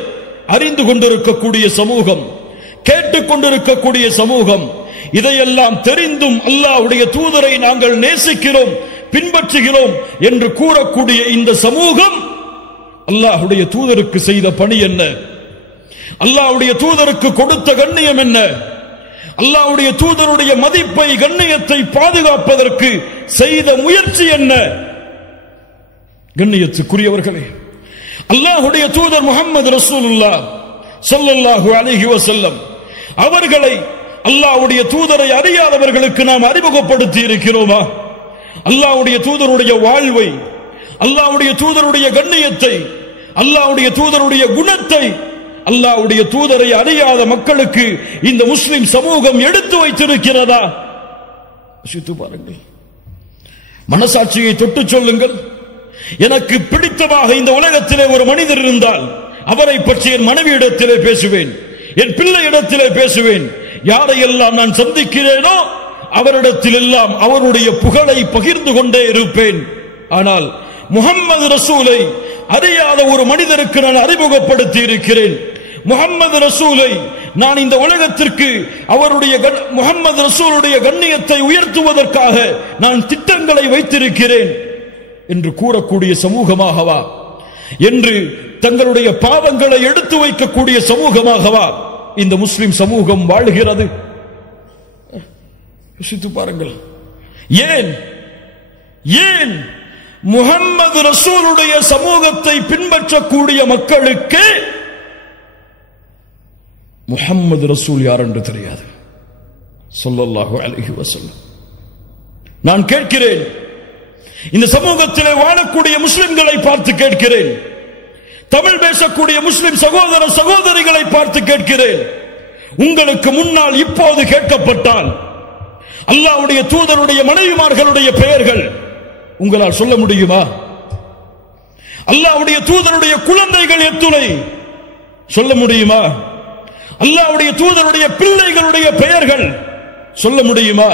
அறிந்து கொண்டிருக்கக்கூடிய சமூகம், கேட்டுக்கொண்டிருக்கக்கூடிய சமூகம், இதையெல்லாம் தெரிந்தும் அல்லாஹ்வுடைய தூதரை நாங்கள் நேசிக்கிறோம், பின்பற்றுகிறோம் என்று கூறக்கூடிய இந்த சமூகம் அல்லாஹ்வுடைய தூதருக்கு செய்த பணி என்ன? அல்லாஹ்வுடைய தூதருக்கு கொடுத்த கண்ணியம் என்ன? அல்லாஹ்வுடைய தூதருடைய மதிப்பை, கண்ணியத்தை பாதுகாப்பதற்கு செய்த முயற்சி என்ன? கண்ணியத்துக்குரியவர்களே, அல்லாஹ்வுடைய தூதர் முஹம்மது ரசூலுல்லாஹ் ஸல்லல்லாஹு அலைஹி வஸல்லம் அவர்களை, அல்லாஹ்வுடைய தூதரை அறியாதவர்களுக்கு நாம் அறிமுகப்படுத்தி இருக்கிறோமா? அல்லாஹ்வுடைய தூதருடைய வாழ்வை, அல்லாஹ்வுடைய தூதருடைய கண்ணியத்தை, அல்லாஹ்வுடைய தூதருடைய குணத்தை, அல்லாஹ்வுடைய தூதரை அறியாத மக்களுக்கு இந்த முஸ்லிம் சமூகம் எடுத்து வைத்திருக்கிறதா? யோசித்து பாருங்கள். மனசாட்சியை தொட்டு சொல்லுங்கள். எனக்கு பிடித்தமாக இந்த உலகத்திலே ஒரு மனிதர் இருந்தால் அவரை பற்றி என் மனைவியிடத்திலே பேசுவேன், என் பிள்ளையிடத்திலே பேசுவேன். யாரையெல்லாம் நான் சந்திக்கிறேனோ அவரிடத்தில் எல்லாம் அவருடைய புகழை பகிர்ந்து கொண்டே இருப்பேன். ஆனால் முஹம்மது ரசூலை அறியாத ஒரு மனிதருக்கு நான் அறிமுகப்படுத்தி இருக்கிறேன். முஹம்மது ரசூலை நான் இந்த உலகத்திற்கு அவருடைய முஹம்மது ரசூலுடைய கண்ணியத்தை உயர்த்துவதற்காக நான் திட்டங்களை வைத்திருக்கிறேன் என்று கூறக்கூடிய சமூகமாகவா, என்று தங்களுடைய பாவங்களை எடுத்து வைக்கக்கூடிய சமூகமாகவா இந்த முஸ்லிம் சமூகம் வாழ்கிறது? யோசித்து பாருங்கள். ஏன் ஏன் முஹம்மது ரசூலுடைய சமூகத்தை பின்பற்றக்கூடிய மக்களுக்கு முஹம்மது ரசூல் யார் என்று தெரியாது? ஸல்லல்லாஹு அலைஹி வஸல்லம். நான் கேட்கிறேன், இந்த சமூகத்திலே வாழக்கூடிய முஸ்லிம்களை பார்த்து கேட்கிறேன், தமிழ் பேசக்கூடிய முஸ்லிம் சகோதர சகோதரிகளை பார்த்து கேட்கிறேன், உங்களுக்கு முன்னால் இப்போது கேட்கப்பட்டால் அல்லாஹ்வுடைய தூதருடைய மனைவிமார்களுடைய பெயர்கள் உங்களால் சொல்ல முடியுமா? அல்லாஹ்வுடைய தூதருடைய குழந்தைகள் எத்துணை சொல்ல முடியுமா? அல்லாஹ்வுடைய தூதருடைய பிள்ளைகளுடைய பெயர்கள் சொல்ல முடியுமா?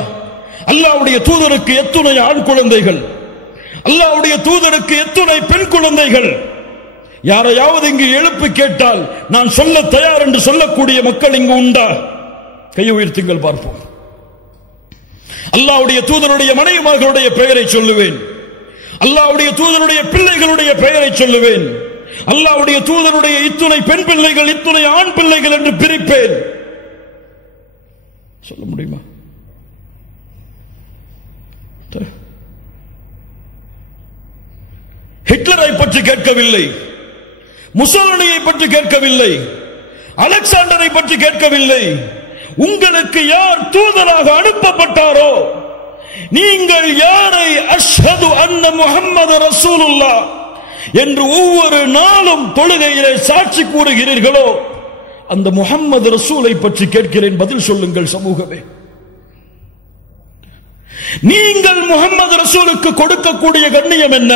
அல்லாஹ்வுடைய தூதருக்கு எத்துணை ஆண் குழந்தைகள், அல்லாஹ்வுடைய தூதருக்கு எத்துணை பெண் குழந்தைகள்? யாரையாவது இங்கு எழுப்பி கேட்டால் நான் சொல்ல தயார் என்று சொல்லக்கூடிய மக்கள் இங்கு உண்டா? கையை உயர்த்துங்கள் பார்ப்போம். அல்லாஹ்வுடைய தூதருடைய மனைவிமார்களுடைய பெயரை சொல்லுவேன், அல்லாஹ்வுடைய தூதருடைய பிள்ளைகளுடைய பெயரை சொல்லுவேன், அல்லாஹ்வுடைய தூதருடைய இத்துணை பெண் பிள்ளைகள், இத்துணை ஆண் பிள்ளைகள் என்று பிரிப்பேன். சொல்ல முடியுமா? ஹிட்லரை பற்றி கேட்கவில்லை, முசோலினியை பற்றி கேட்கவில்லை, அலெக்சாண்டரை பற்றி கேட்கவில்லை. உங்களுக்கு யார் தூதராக அனுப்பப்பட்டாரோ, நீங்கள் யாரை அஷ்ஹது அன்ன முஹம்மது ரசூலுல்லாஹ் என்று ஒவ்வொரு நாளும் தொழுகையிலே சாட்சி கூறுகிறீர்களோ அந்த முஹம்மது ரசூலை பற்றி கேட்கிறேன், பதில் சொல்லுங்கள் சமூகமே. நீங்கள் முஹம்மது ரசூலுக்கு கொடுக்கக்கூடிய கண்ணியம் என்ன?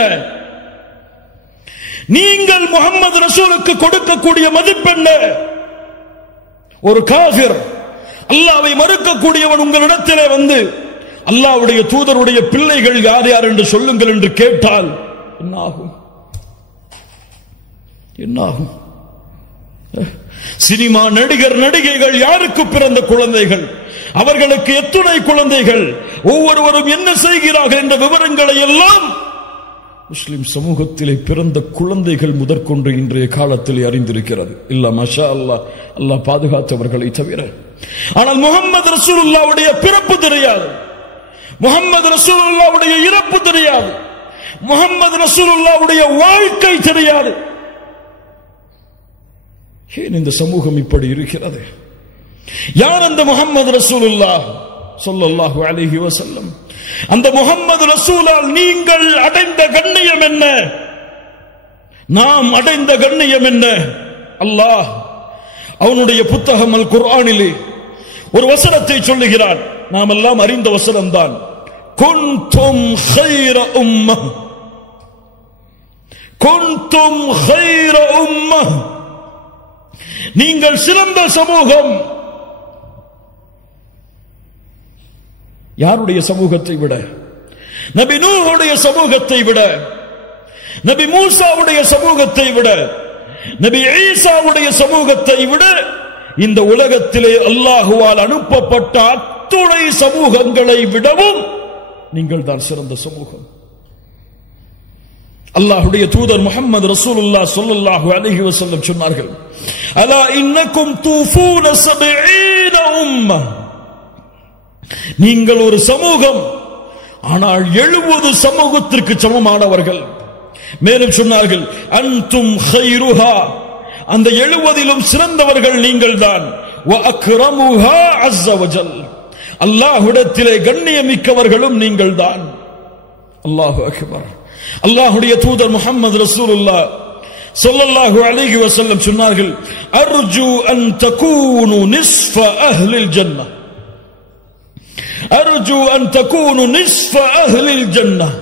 நீங்கள் முஹம்மது ரசூலுக்கு கொடுக்கக்கூடிய மதிப்பென்ன? ஒரு காஃபிர், அல்லாஹ்வை மறுக்கக்கூடியவன் உங்களிடத்திலே வந்து அல்லாஹ்வுடைய தூதருடைய பிள்ளைகள் யார் யார் என்று சொல்லுங்கள் என்று கேட்டால் என்ன ஆகும்? என்ன ஆகும்? சினிமா நடிகர் நடிகைகள் யாருக்கு பிறந்த குழந்தைகள், அவர்களுக்கு எத்துணை குழந்தைகள், ஒவ்வொருவரும் என்ன செய்கிறார்கள் என்ற விவரங்களை எல்லாம் முஸ்லிம் சமூகத்திலே பிறந்த குழந்தைகள் முதற்கொண்டு இன்றைய காலத்தில் அறிந்திருக்கிறது. இல்ல மாஷா அல்லாஹ், அல்லாஹ் பாதுகாத்தவர்களை தவிர. ஆனால் முஹம்மது ரசூலுல்லாஹ்வுடைய பிறப்பு தெரியாது, முஹம்மது ரசூலுல்லாஹ்வுடைய இறப்பு தெரியாது, முஹம்மது ரசூலுல்லாஹ்வுடைய வாழ்க்கை தெரியாது. ஏன் இந்த சமூகம் இப்படி இருக்கிறது? யார் அந்த முஹம்மது ரசூலுல்லாஹ் ஸல்லல்லாஹு அலைஹி வஸல்லம்? அந்த முஹம்மது ரசூலால் நீங்கள் அடைந்த கண்ணியம் என்ன? நாம் அடைந்த கண்ணியம் என்ன? அல்லாஹ் அவனுடைய புத்தகம் அல் குர்ஆனிலே ஒரு வசனத்தை சொல்லுகிறான், நாம் எல்லாம் அறிந்த வசனம் தான். குன்தும் கைர உம்மஹ், குன்தும் கைர உம்மஹ், நீங்கள் சிறந்த சமூகம். யாருடைய சமூகத்தை விட? நபி நூஹுடைய சமூகத்தை விட, நபி மூசாவுடைய சமூகத்தை விட, நபி ஈசாவுடைய சமூகத்தை விட இந்த உலகத்திலே அல்லாஹுவால் அனுப்பப்பட்ட அத்துணை சமூகங்களை விடவும் நீங்கள் தான் சிறந்த சமூகம். அல்லாஹ்வுடைய தூதர் முஹம்மது ரசூலுல்லாஹ் ஸல்லல்லாஹு அலைஹி வஸல்லம் சொன்னார்கள், அலா இன்னக்கும் தூஃபூன 70 உம்ம. நீங்கள் ஒரு சமூகம், ஆனால் 70 சமூகத்திற்கு சமமானவர்கள். மேலும் சொன்னார்கள், அன்தும் கைருஹா, அந்த 70லும் சிறந்தவர்கள் நீங்கள் தான். வ அக்ரமுஹா அஸ்ஸ வஜல், அல்லாஹ்விடத்திலே கண்ணியமிக்கவர்களும் நீங்கள் தான். அல்லாஹு அக்பர். அல்லாஹ்வுடைய தூதர் முஹம்மது ரசூலுல்லாஹ் ஸல்லல்லாஹு அலைஹி வஸல்லம் சொன்னார்கள், அர்ஜு அன் தகூனு நிஸ்ஃப அஹ்லில் ஜன்னah, அர்ஜு அன் தகூனு நிஸ்ஃப அஹ்லில் ஜன்னah,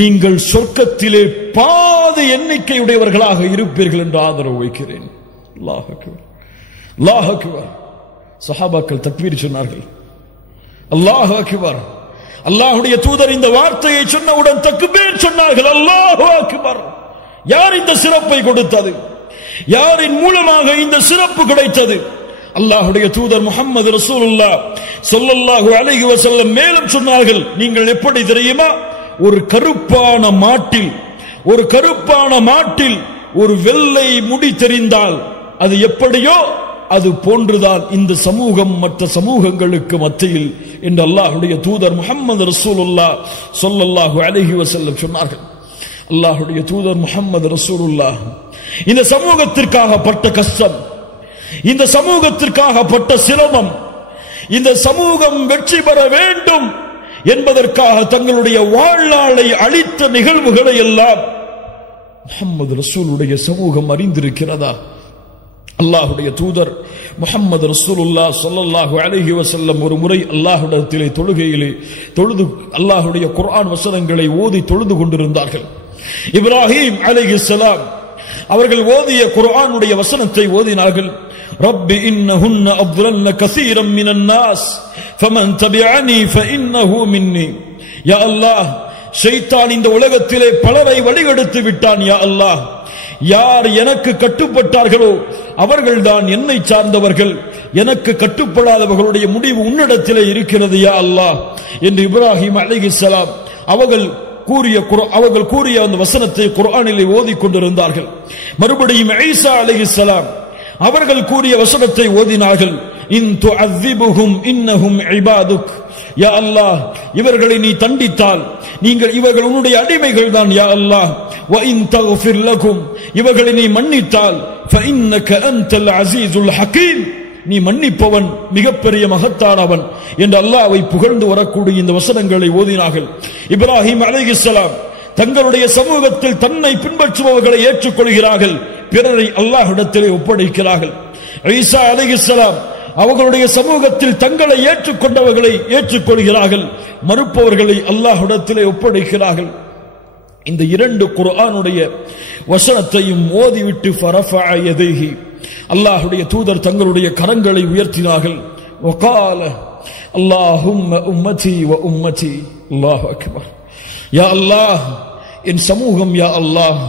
நீங்கள் சொர்க்கத்திலே பாதி எண்ணிக்கையுடையவர்களாக இருப்பீர்கள் என்று ஆதரவு வைக்கிறேன். அல்லாஹ் அக்பர், அல்லாஹ் அக்பர். சஹாபாக்கள் தக்பீர் சொன்னார்கள். அல்லாஹ் அக்பர். அல்லாஹ்வுடைய தூதர் இந்த வார்த்தையை சொன்னவுடன் தக்பீர் சொன்னார்கள். அல்லாஹ் அக்பர். யார் இந்த சிறப்பை கொடுத்தது? யாரின் மூலமாக இந்த சிறப்பு கிடைத்தது? அல்லாஹ்வுடைய தூதர் முஹம்மது ரசூலுல்லாஹ் ஸல்லல்லாஹு அலைஹி வஸல்லம் மேலும் சொன்னார்கள், நீங்கள் எப்படி தெரியுமா? ஒரு கருப்பான மாட்டில் ஒரு வெள்ளை முடி தெரிந்தால் அது எப்படியோ அது போன்றுதான் இந்த சமூகம் மற்ற சமூகங்களுக்கு மத்தியில் என்று அல்லாஹ்வுடைய தூதர் முஹம்மது ரசூலுல்லாஹ் ஸல்லல்லாஹு அலைஹி வஸல்லம் சொன்னார்கள். அல்லாஹ்வுடைய தூதர் முஹம்மது ரசூலுல்லாஹ் இந்த சமூகத்திற்காக பட்ட கஷ்டம், இந்த சமூகத்திற்காக பட்ட சிரமம், இந்த சமூகம் வெற்றி பெற வேண்டும் என்பதற்காக தங்களுடைய வாழ்நாளை அளித்த நிகழ்வுகளை எல்லாம் முஹம்மது ரசூலுடைய சமூகம் அறிந்திருக்கிறதா? அல்லாஹ்வுடைய தூதர் முஹம்மது ரசூலுல்லாஹ் ஸல்லல்லாஹு அலைஹி வஸல்லம் ஒரு முறை அல்லாஹ்விடத்திலே தொழுகையிலே தொழுது அல்லாஹ்வுடைய குர்ஆன் வசனங்களை ஓதி தொழுது கொண்டிருந்தார்கள். இப்ராஹீம் அலைஹிஸ்ஸலாம் அவர்கள் ஓதிய குர்ஆனுடைய வசனத்தை ஓதினார்கள். ரப்பி இன்னஹுன்ன அضللن كثيرا من الناس فمن تبعني فانه مني. யா அல்லாஹ், ஷைத்தான் இந்த உலகத்திலே பலரை வழிகெடுத்து விட்டான். யா அல்லாஹ், யார் எனக்கு கட்டுப்பட்டார்களோ அவர்கள்தான் என்னை சார்ந்தவர்கள், எனக்கு கட்டுப்படாதவர்களுடைய முடிவு உன்னிடத்திலே இருக்கிறது யா அல்லாஹ் என்று இப்ராஹிம் அலைஹிஸ்ஸலாம் அவர்கள் கூறிய அந்த வசனத்தை குர்ஆனிலே ஓதிக் கொண்டிருந்தார்கள். மறுபடியும் ஈசா அலைஹிஸ்ஸலாம் அவர்கள் கூறிய வசனத்தை ஓதினார்கள். இன் துஅذிபுஹும் இன்னஹும் இபாதுக். யா அல்லாஹ், இவர்களை நீ தண்டித்தால் இவர்கள் உன்னுடைய அடிமைகள் தான் யா அல்லாஹ். வ இன் தக்ஃபிர் லகும், இவர்களை நீ மன்னித்தால் ஃபஇன்னக அன்தல் அஸீஸுல் ஹகீம், நீ மன்னிப்பவன், மிகப்பெரிய மகத்தானவன் என்று அல்லாஹ்வை புகழ்ந்து வரக்கூடிய இந்த வசனங்களை ஓதினார்கள். இப்ராஹிம் அலைஹிஸ்ஸலாம் தங்களுடைய சமூகத்தில் தன்னை பின்பற்றுபவர்களை ஏற்றுக்கொள்கிறார்கள், பிறரை அல்லாஹ்விடத்திலே ஒப்படைக்கிறார்கள். ஈசா அலைஹிஸ்ஸலாம் அவர்களுடைய சமூகத்தில் தங்களை ஏற்றுக்கொண்டவர்களை ஏற்றுக்கொள்கிறார்கள், மறுப்பவர்களை அல்லாஹ்விடத்திலே ஒப்படைக்கிறார்கள். இந்த இரண்டு குர்ஆனுடைய வசனத்தையும் ஓதிவிட்டு ஃபரஃபஅ யதைஹி, அல்லாஹ்வுடைய தூதர் தங்களுடைய கரங்களை உயர்த்தினார்கள். வகால அல்லாஹும்ம உம்மதி வ உம்மதி. அல்லாஹு அக்பர். யா அல்லாஹ், என் சமூகம் யா அல்லாஹ்,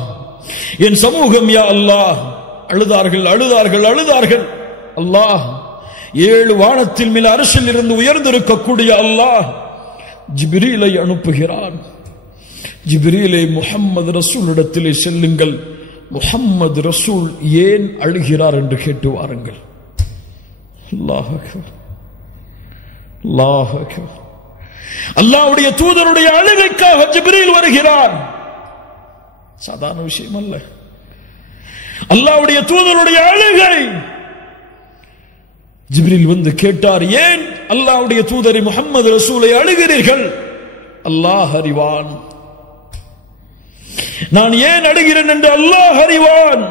என் சமூகம் யா அல்லாஹ். அழுதார்கள் அழுதார்கள் அழுதார்கள். அல்லாஹ், 7 வானத்தில் மேல் அர்ஷில் இருந்து உயர்ந்திருக்கக்கூடிய அல்லாஹ் ஜிப்ரீலை அனுப்புகிறான். ஜிப்ரீலை முஹம்மது ரசூலிடத்திலே செல்லுங்கள், முஹம்மது ரசூல் ஏன் அழுகிறார் என்று கேட்டு வாருங்கள். அல்லாஹ் அக்பர், அல்லாஹ் அக்பர். அல்லாஹ்வுடைய தூதருடைய அழுகைக்காக ஜிப்ரீல் வருகிறார். சாதாரண விஷயம் அல்ல. அல்லாஹ்வுடைய தூதருடைய அழுகை. ஜிப்ரீல் வந்து கேட்டார், ஏன் அல்லாஹ்வுடைய தூதரை முஹம்மது ரசூலை அழுகிறீர்கள்? அல்லாஹ் அறிவான். நான் ஏன் அழுகிறேன் என்று அல்லாஹ் அறிவான்.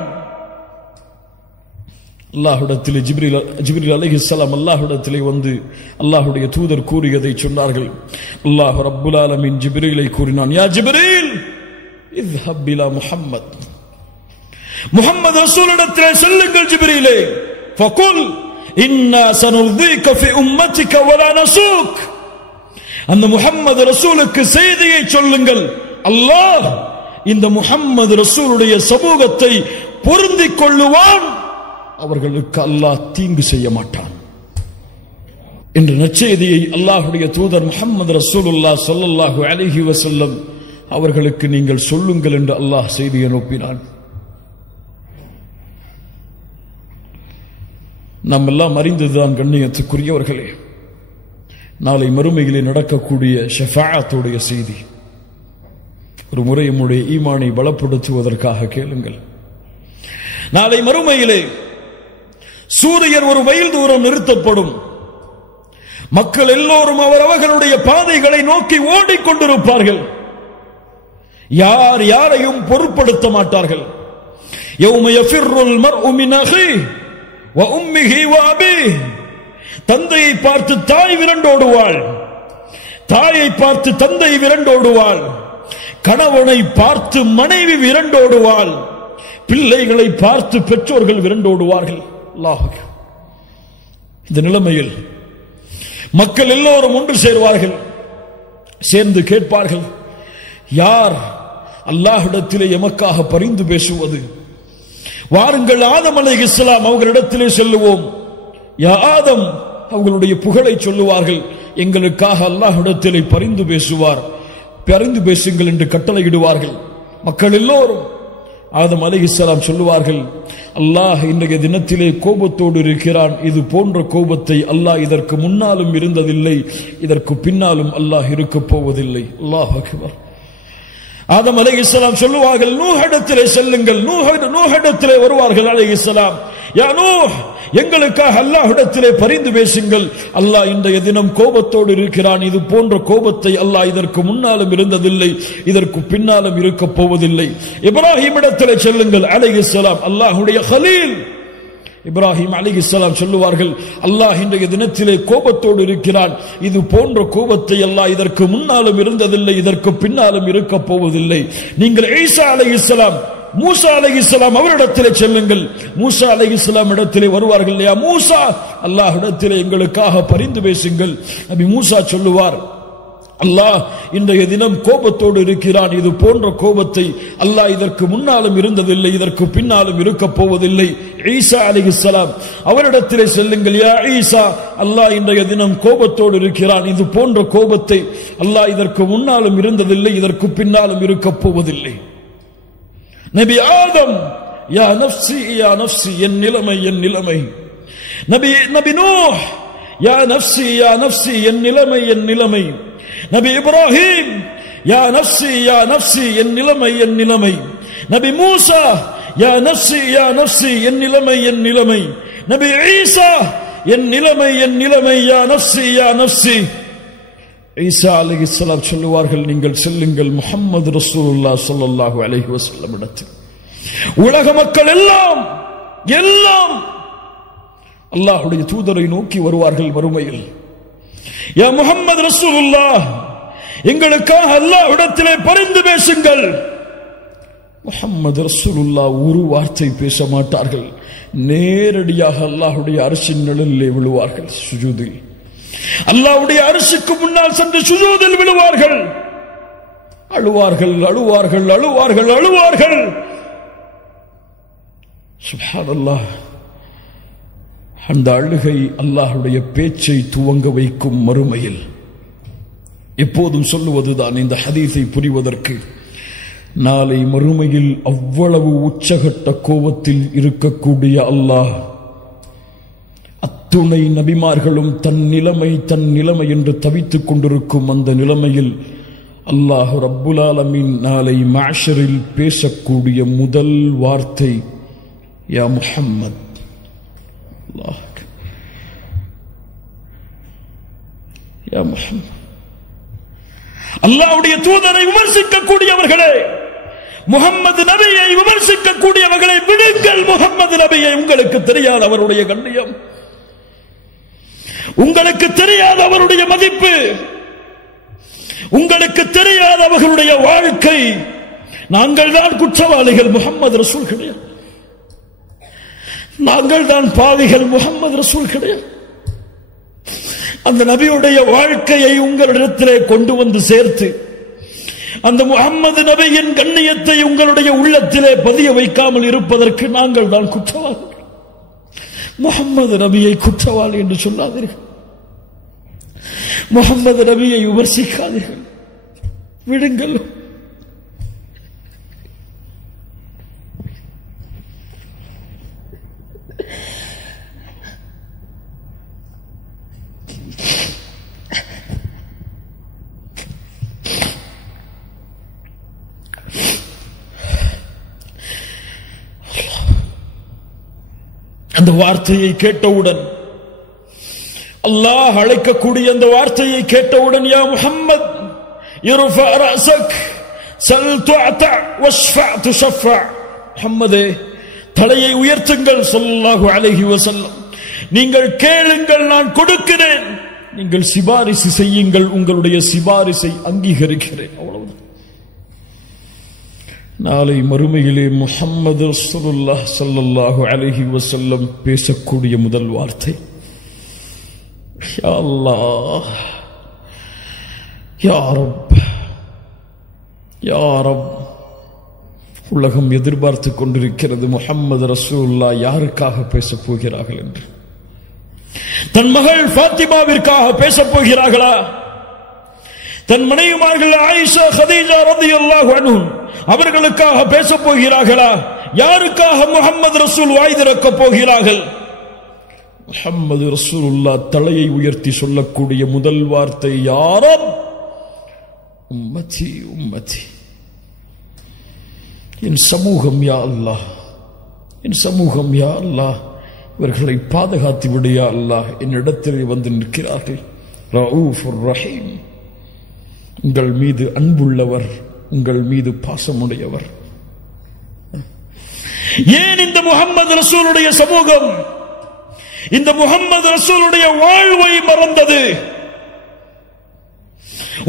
அல்லாஹ்விடத்திலே ஜிப்ரீல் அலைஹிஸ்ஸலாம் அல்லாஹ்விடத்திலே வந்து அல்லாஹ்வுடைய தூதர் கூறியதை சொன்னார்கள். அல்லாஹ் ரப்புல் ஆலமீன் ஜிப்ரீலை கூறினான், யா ஜிப்ரீல் இذهب இலா முஹம்மத் முஹம்மது ரசூலிடத்திலே செல்லுங்கள் ஜிப்ரீலே, ஃபகுல் இன்னா சனுர்தீக ஃபி உம்மத்திக வலா நஸூக். அந்த முஹம்மது ரசூலுக்கு செய்தியை சொல்லுங்கள், அல்லாஹ் இந்த முஹம்மது ரசூலுடைய சமூகத்தை பொருந்திக் கொள்ளுவான், அவர்களுக்கு அல்லாஹ் தீங்கு செய்ய மாட்டான் என்ற நற்செய்தியை அல்லாஹ்வுடைய தூதர் முஹம்மது ரசூலுல்லாஹ் ஸல்லல்லாஹு அலைஹி வஸல்லம் அவர்களுக்கு நீங்கள் சொல்லுங்கள் என்று அல்லாஹ் செய்தி அனுப்பினான். நாம் எல்லாம் அறிந்ததுதான் கண்ணியத்துக்குரியவர்களே, நாளை மறுமையிலே நடக்கக்கூடிய ஷஃபாஅத்துடைய செய்தி. ஒரு முறை நம்முடைய ஈமானை பலப்படுத்துவதற்காக கேளுங்கள். நாளை மறுமையிலே சூரியன் ஒரு மைல் தூரம் நிறுத்தப்படும். மக்கள் எல்லோரும் அவரவர்களுடைய பாதைகளை நோக்கி ஓடிக்கொண்டிருப்பார்கள். யார் யாரையும் பொருட்படுத்த மாட்டார்கள். யௌம யஃபிர்ருல் மர்உ மின் அஹீஹி வ உம்மிஹி வ அபீஹி. தந்தையை பார்த்து தாய் விரண்டோடுவாள், தாயை பார்த்து தந்தை விரண்டோடுவாள், கணவனை பார்த்து மனைவி விரண்டோடுவாள், பிள்ளைகளை பார்த்து பெற்றோர்கள் விரண்டோடுவார்கள். அல்லாஹ், இந்த நிலைமையில் மக்கள் எல்லோரும் ஒன்று சேர்வார்கள். சேர்ந்து கேட்பார்கள், யார் அல்லாஹ்விடத்திலே எமக்காக பரிந்து பேசுவது? வாருங்கள், ஆதம் அலைஹிஸ்ஸலாம் அவர்களிடத்திலே செல்லுவோம். யா ஆதம், அவர்களுடைய புகழை சொல்லுவார்கள். எங்களுக்காக அல்லாஹ்விடத்திலே பரிந்து பேசுவார், பரிந்து பேசுங்கள் என்று கட்டளையிடுவார்கள். மக்கள் எல்லோரும் ஆதம் அலைஹிஸ்ஸலாம் சொல்லுவார்கள், அல்லாஹ் இன்றைய தினத்திலே கோபத்தோடு இருக்கிறான். இது போன்ற கோபத்தை அல்லாஹ் இதற்கு முன்னாலும் இருந்ததில்லை, இதற்கு பின்னாலும் அல்லாஹ் இருக்கப் போவதில்லை. அல்லாஹ் அக்பர். ஆதம் அலைஹிஸ்ஸலாம் சொல்லுவார்கள், நூஹிடத்திலே செல்லுங்கள். நூஹிடத்திலே வருவார்கள் அலைஹிஸ்ஸலாம். யா நூஹ், எங்களுக்காக அல்லாஹ்விடத்திலே பரிந்து பேசுங்கள். அல்லாஹ் இன்றைய தினம் கோபத்தோடு இருக்கிறான். இது போன்ற கோபத்தை அல்லாஹ் இதற்கு முன்னாலும் இருந்ததில்லை, இதற்கு பின்னாலும் இருக்கப் போவதில்லை. இப்ராஹிம் இடத்திலே செல்லுங்கள் அலைஹிஸ்ஸலாம், அல்லாஹ்வுடைய கலீல். இப்ராஹிம் அலைஹிஸ்ஸலாம் சொல்லுவார்கள், அல்லாஹ் இன்றைய தினத்திலே கோபத்தோடு இருக்கிறான். இது போன்ற கோபத்தை அல்லாஹ் இதற்கு முன்னாலும் இருந்ததில்லை, இதற்கு பின்னாலும் இருக்கப் போவதில்லை. நீங்கள் ஈசா அலைஹிஸ்ஸலாம், மூசா அலைஹிஸ்ஸலாம் அவரிடத்திலே செல்லுங்கள். மூசா அலைஹிஸ்ஸலாம் இடத்திலே வருவார்கள். யா மூசா, அல்லாஹ்விடத்திலே எங்களுக்காக பரிந்து பேசுங்கள். நபி மூசா சொல்லுவார், அல்லாஹ் இன்றைய தினம் கோபத்தோடு இருக்கிறான். இது போன்ற கோபத்தை அல்லாஹ் இதற்கு முன்னாலும் இருந்ததில்லை, இதற்கு பின்னாலும் இருக்கப் போவதில்லை. ஈசா அலைஹிஸ்ஸலாம் அவரிடத்திலே செல்லுங்கள். யா ஈசா, அல்லாஹ் இன்றைய தினம் கோபத்தோடு இருக்கிறான். இது போன்ற கோபத்தை அல்லாஹ் இதற்கு முன்னாலும் இருந்ததில்லை, இதற்கு பின்னாலும் இருக்கப் போவதில்லை. நபி ஆதம், யா நஃப்ஸி யா நஃப்ஸி, என் நிலைமை என் நிலைமை. நபி நூஹ், யா நஃப்ஸி யா நஃப்ஸி, என் நிலைமை என் நிலைமை. நபி இப்ராஹிம், யா நஃப்ஸி யா நஃப்ஸி, என் நிலைமை என் நிலைமை. நபி மூசா, யா நஃப்ஸி யா நஃப்ஸி, என் நிலைமை என் நிலைமை. நபி ஈசா, என் நிலைமை என் நிலைமை. யா நஃப்ஸி யா நஃப்ஸி. ஈசா அலைஹிஸ்ஸலாம் சொல்லுவார்கள், நீங்கள் செல்லுங்கள் முஹம்மது ரசூலுல்லாஹ் ஸல்லல்லாஹு அலைஹி வஸல்லம் இடத்தில். உலக மக்கள் எல்லாம் அல்லாஹ்வுடைய தூதரை நோக்கி வருவார்கள் மறுமையில். யா முஹம்மது ரசூலுல்லாஹ், எங்களுக்காக அல்லாஹ்விடத்திலே பரிந்து பேசுங்கள். முஹம்மது ரசூலுல்லாஹ் ஒரு வார்த்தை பேச மாட்டார்கள். நேரடியாக அல்லாஹ்வுடைய அர்ஷின் நிழலிலே விழுவார்கள். சுஜூதில் அல்லாஹ்வுடைய அர்ஷுக்கு முன்னால் சென்று சுஜூதில் விழுவார்கள். அழுவார்கள் அழுவார்கள் அழுவார்கள் அழுவார்கள். சுப்ஹானல்லாஹ். அந்த அழுகை அல்லாஹ்வுடைய பேச்சை துவங்க வைக்கும் மறுமையில். எப்போதும் சொல்லுவதுதான் இந்த ஹதீஸை புரிவதற்கு, நாளை மறுமையில் அவ்வளவு உச்சகட்ட கோபத்தில் இருக்கக்கூடிய அல்லாஹ், அத்துணை நபிமார்களும் தன் நிலைமை என்று தவித்துக் கொண்டிருக்கும் அந்த நிலைமையில் அல்லாஹ் ரப்புல் ஆலமீன் நாளை மஹ்ஷரில் பேசக்கூடிய முதல் வார்த்தை, யா முஹம்மத். அல்லாஹ், யா முஹம்மத். அல்லாஹ்வுடைய தூதரை விமர்சிக்கக்கூடியவர்களே, முஹம்மது நபியை விமர்சிக்கக்கூடியவர்களை விடுங்கள். முஹம்மது நபியை உங்களுக்கு தெரியாத அவருடைய கண்ணியம், உங்களுக்கு தெரியாத அவருடைய மதிப்பு, உங்களுக்கு தெரியாத அவர்களுடைய வாழ்க்கை. நாங்கள் தான் குற்றவாளிகள், முஹம்மது ரசூல் கிடையாது. நாங்கள் தான் பாவிகள், முஹம்மது ரசூல் கிடையாது. அந்த நபியுடைய வாழ்க்கையை உங்களிடத்திலே கொண்டு வந்து சேர்த்து அந்த முஹம்மது நபியின் கண்ணியத்தை உங்களுடைய உள்ளத்திலே பதிய வைக்காமல் இருப்பதற்கு நாங்கள் தான் குற்றவாளிகள். முஹம்மது நபியை குற்றவாளி என்று சொல்லாதீர்கள். முஹம்மது நபியை விமர்சிக்காதீர்கள், விடுங்கள். அந்த வார்த்தையை கேட்டவுடன், அல்லாஹ் அழைக்கக்கூடிய அந்த வார்த்தையை கேட்டவுடன், யா முஹம்மத் இர்ஃபா ரஅஸக் சல் துஅத வஷ்ஃபா துஷஃபா, முஹம்மதே தலையை உயர்த்துங்கள் ஸல்லல்லாஹு அலைஹி வஸல்லம், நீங்கள் கேளுங்கள் நான் கொடுக்கிறேன், நீங்கள் சிபாரிசு செய்யுங்கள் உங்களுடைய சிபாரிசை அங்கீகரிக்கிறேன். அவ்வளவுதான். நாளை மறுமையிலே முஹம்மது ரசூலுல்லாஹ் ஸல்லல்லாஹு அலைஹி வஸல்லம் பேசக்கூடிய முதல் வார்த்தை, யா அல்லாஹ், யா ரப், யா ரப். உலகம் எதிர்பார்த்து கொண்டிருக்கிறது முஹம்மது ரசூலுல்லாஹ் யாருக்காக பேசப் போகிறார்கள் என்று. தன் மகள் ஃபாத்திமாவிற்காக பேசப் போகிறார்களா? தன் மனைவிமார்கள் ஆயிஷா, கதீஜா ரலியல்லாஹு அன்ஹும் அவர்களுக்காக பேசப் போகிறார்களா? யாருக்காக முஹம்மது ரசூல் வாய் திறக்கப் போகிறார்கள்? முஹம்மது ரசூலுல்லாஹ் தலையை உயர்த்தி சொல்லக்கூடிய முதல் வார்த்தை, யா ரப், உம்மதி உம்மதி, என் சமூகம் யா அல்லாஹ், என் சமூகம் யா அல்லாஹ், இவர்களை பாதுகாத்து விடு யா அல்லாஹ். என்னிடத்திலே வந்து நிற்கிறார்கள். ரഊஃபுர் ரஹீம், உங்கள் மீது அன்புள்ளவர், உங்கள் மீது பாசமுடையவர். ஏன் இந்த முஹம்மது ரசூலுடைய சமூகம் இந்த முஹம்மது ரசூலுடைய வாழ்வை மறந்தது?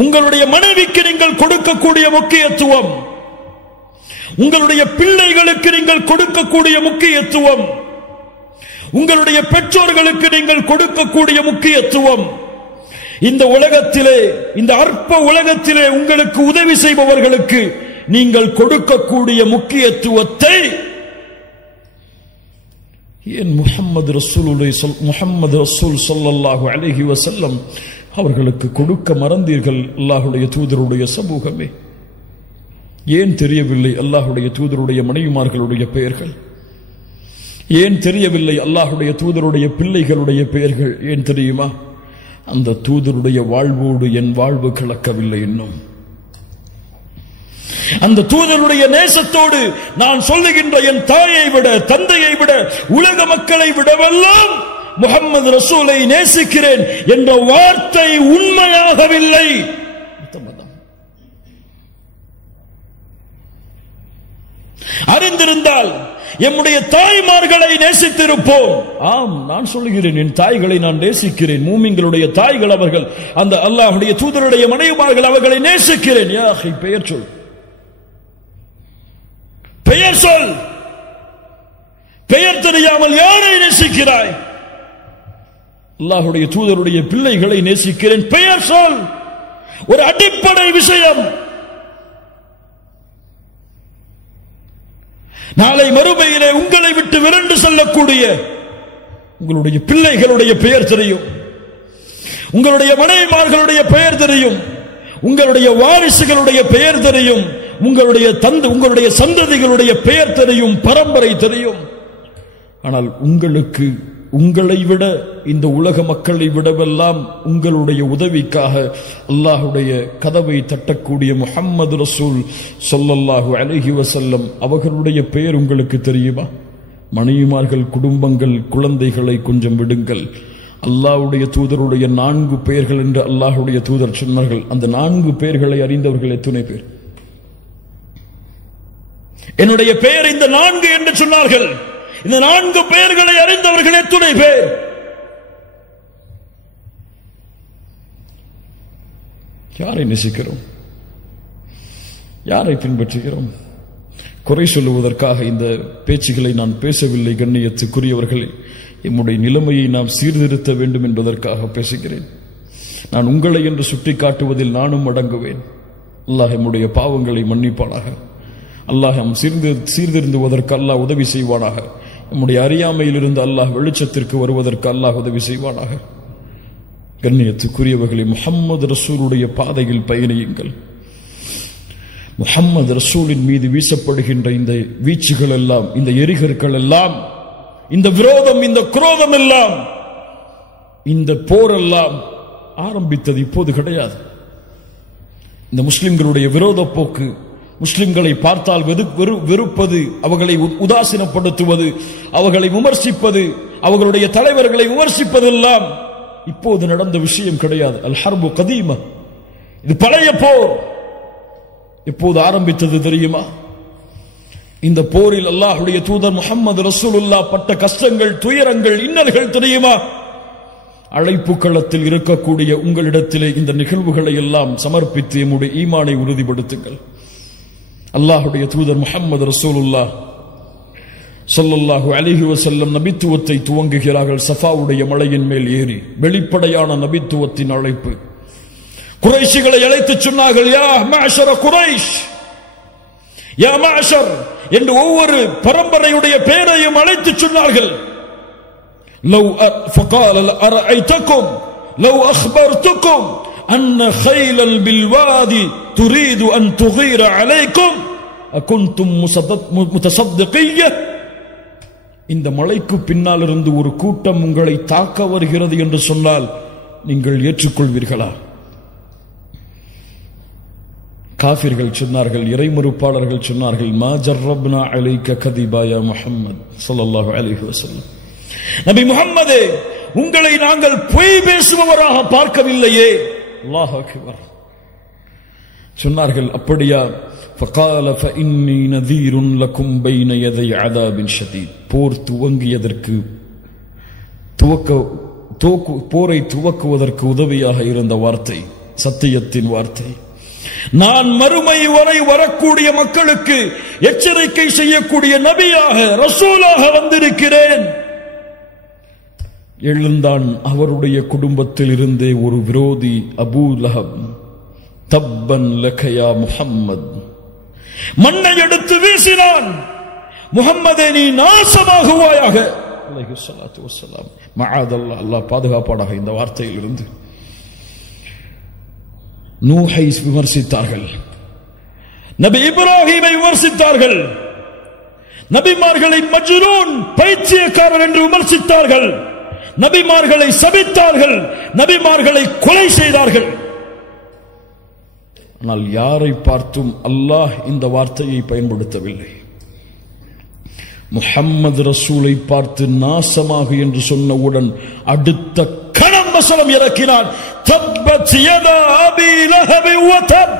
உங்களுடைய மனைவிக்கு நீங்கள் கொடுக்கக்கூடிய முக்கியத்துவம், உங்களுடைய பிள்ளைகளுக்கு நீங்கள் கொடுக்கக்கூடிய முக்கியத்துவம், உங்களுடைய பெற்றோர்களுக்கு நீங்கள் கொடுக்கக்கூடிய முக்கியத்துவம், இந்த உலகத்திலே, இந்த அற்ப உலகத்திலே உங்களுக்கு உதவி செய்பவர்களுக்கு நீங்கள் கொடுக்கக்கூடிய முக்கியத்துவத்தை ஏன் முஹம்மது ரசூல் ஸல்லல்லாஹு அலைஹி வஸல்லம் அவர்களுக்கு கொடுக்க மறந்தீர்கள்? அல்லாஹ்வுடைய தூதருடைய சமூகமே, ஏன் தெரியவில்லை அல்லாஹ்வுடைய தூதருடைய மனைவிமார்களுடைய பெயர்கள்? ஏன் தெரியவில்லை அல்லாஹ்வுடைய தூதருடைய பிள்ளைகளுடைய பெயர்கள்? ஏன் தெரியுமா? அந்த தூதருடைய வாழ்வோடு என் வாழ்வு கலக்கவில்லை இன்னும். அந்த தூதருடைய நேசத்தோடு நான் சொல்லுகின்ற என் தாயை விட, தந்தையை விட, உலக மக்களை விடவெல்லாம் முஹம்மது ரசூலை நேசிக்கிறேன் என்ற வார்த்தை உண்மையாகவில்லை. அறிந்திருந்தால் எம்முடைய தாய்மார்களை நேசித்திருப்போம். ஆம், நான் சொல்லுகிறேன், என் தாய்களை நான் நேசிக்கிறேன். மூமின்களுடைய தாய்கள் அவர்கள், அந்த அல்லாஹ்வுடைய தூதருடைய மனைவிமார்கள் அவர்களை நேசிக்கிறேன். யா அஹி, பெயர் சொல், பெயர் சொல். பெயர் தெரியாமல் யாரை நேசிக்கிறாய்? அல்லாஹ்வுடைய தூதருடைய பிள்ளைகளை நேசிக்கிறேன், பெயர் சொல். ஒரு அடிப்படை விஷயம். நாளை மறுமையிலே உங்களை விட்டு விரண்டு செல்லக்கூடிய உங்களுடைய பிள்ளைகளுடைய பெயர் தெரியும், உங்களுடைய மனைவிமார்களுடைய பெயர் தெரியும், உங்களுடைய வாரிசுகளுடைய பெயர் தெரியும், உங்களுடைய சந்ததிகளுடைய பெயர் தெரியும், பரம்பரை தெரியும். ஆனால் உங்களுக்கு, உங்களை விட, இந்த உலக மக்களை விடவெல்லாம் உங்களுடைய உதவிக்காக அல்லாஹ்வுடைய கதவை தட்டக்கூடிய முஹம்மது ரசூல் ஸல்லல்லாஹு அலைஹி வஸல்லம் அவர்களுடைய பெயர் உங்களுக்கு தெரியுமா? மனைவிமார்கள், குடும்பங்கள், குழந்தைகளை கொஞ்சம் விடுங்கள். அல்லாஹ்வுடைய தூதருடைய 4 பெயர்கள் என்று அல்லாஹ்வுடைய தூதர் சொன்னார்கள். அந்த 4 பெயர்களை அறிந்தவர்கள் எத்தனை பேர்? என்னுடைய பெயர் இந்த 4 என்று சொன்னார்கள். இந்த 4 பெயர்களை அறிந்தவர்கள் எத்தனை பேர்? யாரை நேசிக்கிறோம்? யாரை பின்பற்றுகிறோம்? குறை சொல்லுவதற்காக இந்த பேச்சுகளை நான் பேசவில்லை. கண்ணியத்துக்குரியவர்களே, எம்முடைய நிலைமையை நாம் சீர்திருத்த வேண்டும் என்பதற்காக பேசுகிறேன். நான் உங்களை என்று சுட்டிக்காட்டுவதில் நானும் அடங்குவேன். அல்லாஹ் எம்முடைய பாவங்களை மன்னிப்பானாக. அல்லாஹ் சீர்திருந்துவதற்கு அல்லாஹ் உதவி செய்வானாக. நம்முடைய அறியாமையிலிருந்து அல்லாஹ் வெளிச்சத்திற்கு வருவதற்கு அல்லாஹ் உதவி செய்வானாக. கண்ணியத்துக்குரியவர்களே, முஹம்மது ரசூலுடைய பாதையில் பயணியுங்கள். முஹம்மது ரசூலின் மீது வீசப்படுகின்ற இந்த வீச்சுகள் எல்லாம், இந்த எரிகற்கள் எல்லாம், இந்த விரோதம், இந்த குரோதம் எல்லாம், இந்த போரெல்லாம் ஆரம்பித்தது இப்போது கிடையாது. இந்த முஸ்லிம்களுடைய விரோத போக்கு, முஸ்லிம்களை பார்த்தால் வெறுப்பது, அவர்களை உதாசீனப்படுத்துவது, அவர்களை விமர்சிப்பது, அவர்களுடைய தலைவர்களை விமர்சிப்பதெல்லாம் இப்போது நடந்த விஷயம் கிடையாது. அல் ஹர்பு கதீமா, இது பழைய போர். எப்போது ஆரம்பித்தது தெரியுமா? இந்த போரில் அல்லாஹ்வுடைய தூதர் முஹம்மது ரசூலுல்லாஹ் பட்ட கஷ்டங்கள், துயரங்கள், இன்னல்கள் தெரியுமா? அழைப்பு களத்தில் இருக்கக்கூடிய உங்களிடத்திலே இந்த நிகழ்வுகளை எல்லாம் சமர்ப்பித்து எம்முடைய ஈமானை உறுதிப்படுத்துங்கள். அல்லாஹ்வுடைய தூதர் முஹம்மது ரசூலுல்லாஹ் ஸல்லல்லாஹு அலைஹி வஸல்லம் நபித்துவத்தை துவங்குகிறார்கள். சஃபாவுடைய மலையின் மேல் ஏறி வெளிப்படையான நபித்துவத்தின் அழைப்பு. குறைஷிகளை அழைத்து சொன்னார்கள், யா மஅஷர குரைஷ், யா மஅஷர் என்று ஒவ்வொரு பரம்பரையுடைய பெயரையும் அழைத்து சொன்னார்கள். லவ் ஃபகால அரஐதகும் லவ் அخبرتكم ان خيل بالوادي تريد ان تغير عليكم اكنتم متصدقيه. இந்த மலைக்கு பின்னால் இருந்து ஒரு கூட்டம் உங்களை தாக்க வருகிறது என்று சொன்னால் நீங்கள் ஏற்றுக்கொள்வீர்களா? காஃபிர்கள் சொன்னார்கள், இறைமறுப்பாளர்கள் சொன்னார்கள், மா ஜர்ரப்னா அலைக கதிபா யா முஹம்மத் ஸல்லல்லாஹு அலைஹி வஸல்லம். நபி முஹம்மதே, உங்களை நாங்கள் பொய் பேசுபவராக பார்க்கவில்லையே. அல்லாஹ் அக்பர். சொன்னார்கள், அப்படியா? فقال فإني نذير لكم بين يدي عذاب شديد. போர் துவங்கியதற்கு போரை துவக்குவதற்கு உதவியாக இருந்த வார்த்தை, சத்தியத்தின் வார்த்தை. நான் மறுமை வரை வரக்கூடிய மக்களுக்கு எச்சரிக்கை செய்யக்கூடிய நபியாக, ரசூலாக வந்திருக்கிறேன். எழுந்தான் அவருடைய குடும்பத்தில் இருந்தே ஒரு விரோதி, அபூ லஹப். தப்பன் லக யா முஹம்மத். மண்ணை எடுத்து வீசினான். முஹம்மதே, நீ நாசமாகுவாயாக. அலைஹிஸ்ஸலாத்து வஸ்ஸலாம். மஆதல்லாஹ், அல்லாஹ் பாதுகாப்பானாக இந்த வார்த்தையில் இருந்து. நூஹை விமர்சித்தார்கள், நபி இப்ராஹீமை விமர்சித்தார்கள், நபிமார்களை மஜ்னூன், பைத்தியக்காரர் என்று விமர்சித்தார்கள், நபிமார்களை சபித்தார்கள், நபிமார்களை கொலை செய்தார்கள். ஆனால் யாரை பார்த்தும் அல்லாஹ் இந்த வார்த்தையை பயன்படுத்தவில்லை. முஹம்மது ரசூலை பார்த்து நாசமாக என்று சொன்னவுடன் அடுத்த கணம் வசனம் இறக்கினான், தப்பத் யதா அபீ லஹப் வ தப்.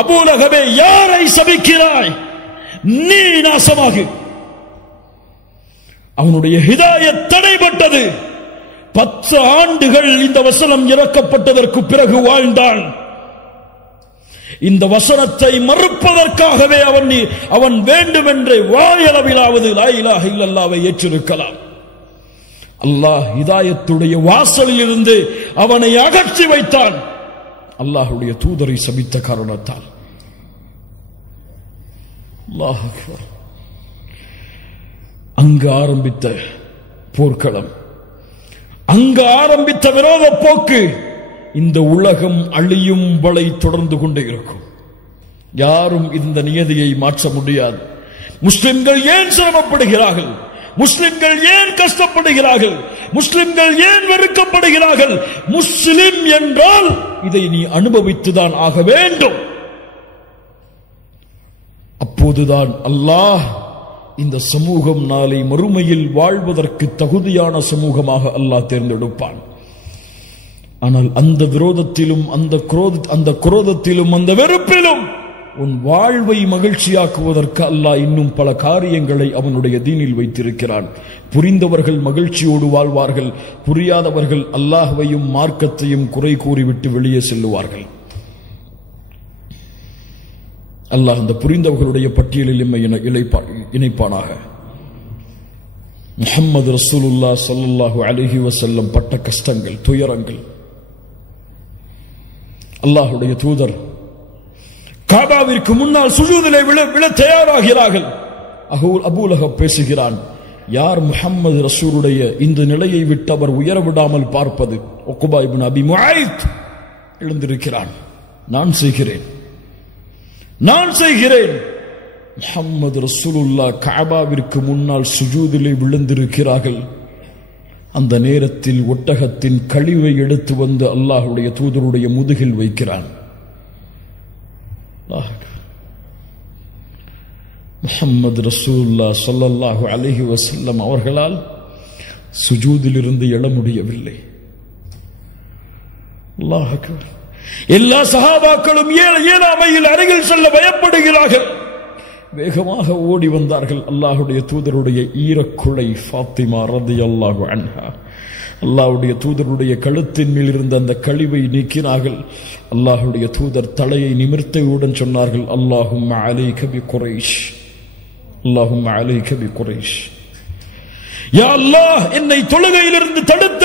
அபூ லஹபே, யாரை சபிக்கிறாய்? நீ நாசமாகு. அவனுடைய ஹிதாயத் தடைபட்டது. 10 ஆண்டுகள் இந்த வசனம் இறக்கப்பட்டதற்கு பிறகு வாழ்ந்தான். இந்த வசனத்தை மறுப்பதற்காகவே அவன் வேண்டுமென்றே வாயளவிலாவது லா இலாஹ இல்லல்லாஹ்வை ஏற்றிருக்கலாம். அல்லாஹ் ஹிதாயத்துடைய வாசலில் இருந்து அவனை அகற்றி வைத்தான். அல்லாஹ்வுடைய தூதரை சபித்த காரணத்தால். அல்லாஹ் அக்பர். அங்கு ஆரம்பித்த போர்க்களம், அங்கு ஆரம்பித்த விரோத போக்கு இந்த உலகம் அழியும் வரை தொடர்ந்து கொண்டே இருக்கும். யாரும் இந்த நியதியை மாற்ற முடியாது. முஸ்லிம்கள் ஏன் சிரமப்படுகிறார்கள்? முஸ்லிம்கள் ஏன் கஷ்டப்படுகிறார்கள்? முஸ்லிம்கள் ஏன் வெறுக்கப்படுகிறார்கள்? முஸ்லிம் என்றால் இதை நீ அனுபவித்துதான் ஆக வேண்டும். அப்போதுதான் அல்லாஹ் இந்த சமூகம் நாளை மறுமையில் வாழ்வதற்கு தகுதியான சமூகமாக அல்லாஹ் தேர்ந்தெடுப்பான். ஆனால் அந்த விரோதத்திலும் அந்த குரோதத்திலும் அந்த வெறுப்பிலும் உன் வாழ்வை மகிழ்ச்சியாக்குவதற்கு அல்லாஹ் இன்னும் பல காரியங்களை அவனுடைய தீனில் வைத்திருக்கிறான். புரிந்தவர்கள் மகிழ்ச்சியோடு வாழ்வார்கள், புரியாதவர்கள் அல்லாஹ்வையும் மார்க்கத்தையும் குறை கூறிவிட்டு வெளியே செல்லுவார்கள். அல்லாஹ் அந்த புரிந்தவர்களுடைய பட்டியலில் எம்மை இணைப்பானாக. முஹம்மது ரசூலுல்லாஹ் ஸல்லல்லாஹு அலைஹி வஸல்லம் பட்ட கஷ்டங்கள், துயரங்கள். அல்லாஹ்வுடைய தூதர் காபாவிற்கு முன்னால் சுஜூதிலே விழ தயாராகிறார்கள். அபூ லஹப் பேசுகிறான், யார் முஹம்மது ரசூலுடைய இந்த நிலையை விட்டு அவர் உயர விடாமல் பார்ப்பது? உக்பா இப்னு அபி முஆய்த் எழுந்திருக்கிறான், நான் செய்கிறேன். முஹம்மது ரசூலுல்லாஹ் கஅபாவிற்கு முன்னால் சுஜூதிலே விழுந்திருக்கிறார்கள். அந்த நேரத்தில் ஒட்டகத்தின் கழிவை எடுத்து வந்து அல்லாஹ்வுடைய தூதருடைய முதுகில் வைக்கிறான். முஹம்மது ரசூலுல்லாஹ் ஸல்லல்லாஹு அலைஹி வஸல்லம் அவர்களால் சுஜூதிலிருந்து எழ முடியவில்லை. அல்லாஹ் அக்பர். எல்லா சஹாபாக்களும் ஏழாமையில் அருகில் செல்ல பயப்படுகிறார்கள். வேகமாக ஓடி வந்தார்கள். அல்லாஹ்வுடைய தூதருடைய ஈரக்குலை ஃபாத்திமா ரலியல்லாஹு அன்ஹா அல்லாஹ்வுடைய தூதருடைய கழுத்தின் மேல் இருந்த அந்த கழிவை நீக்கினார்கள். அல்லாஹ்வுடைய தூதர் தலையை நிமிர்த்தியவுடன் சொன்னார்கள், அல்லாஹும்ம அலைக பி குரைஷ், அல்லாஹும்ம அலைக பி குரைஷ். யா அல்லாஹ், என்னை தொழுகையிலிருந்து தடுத்த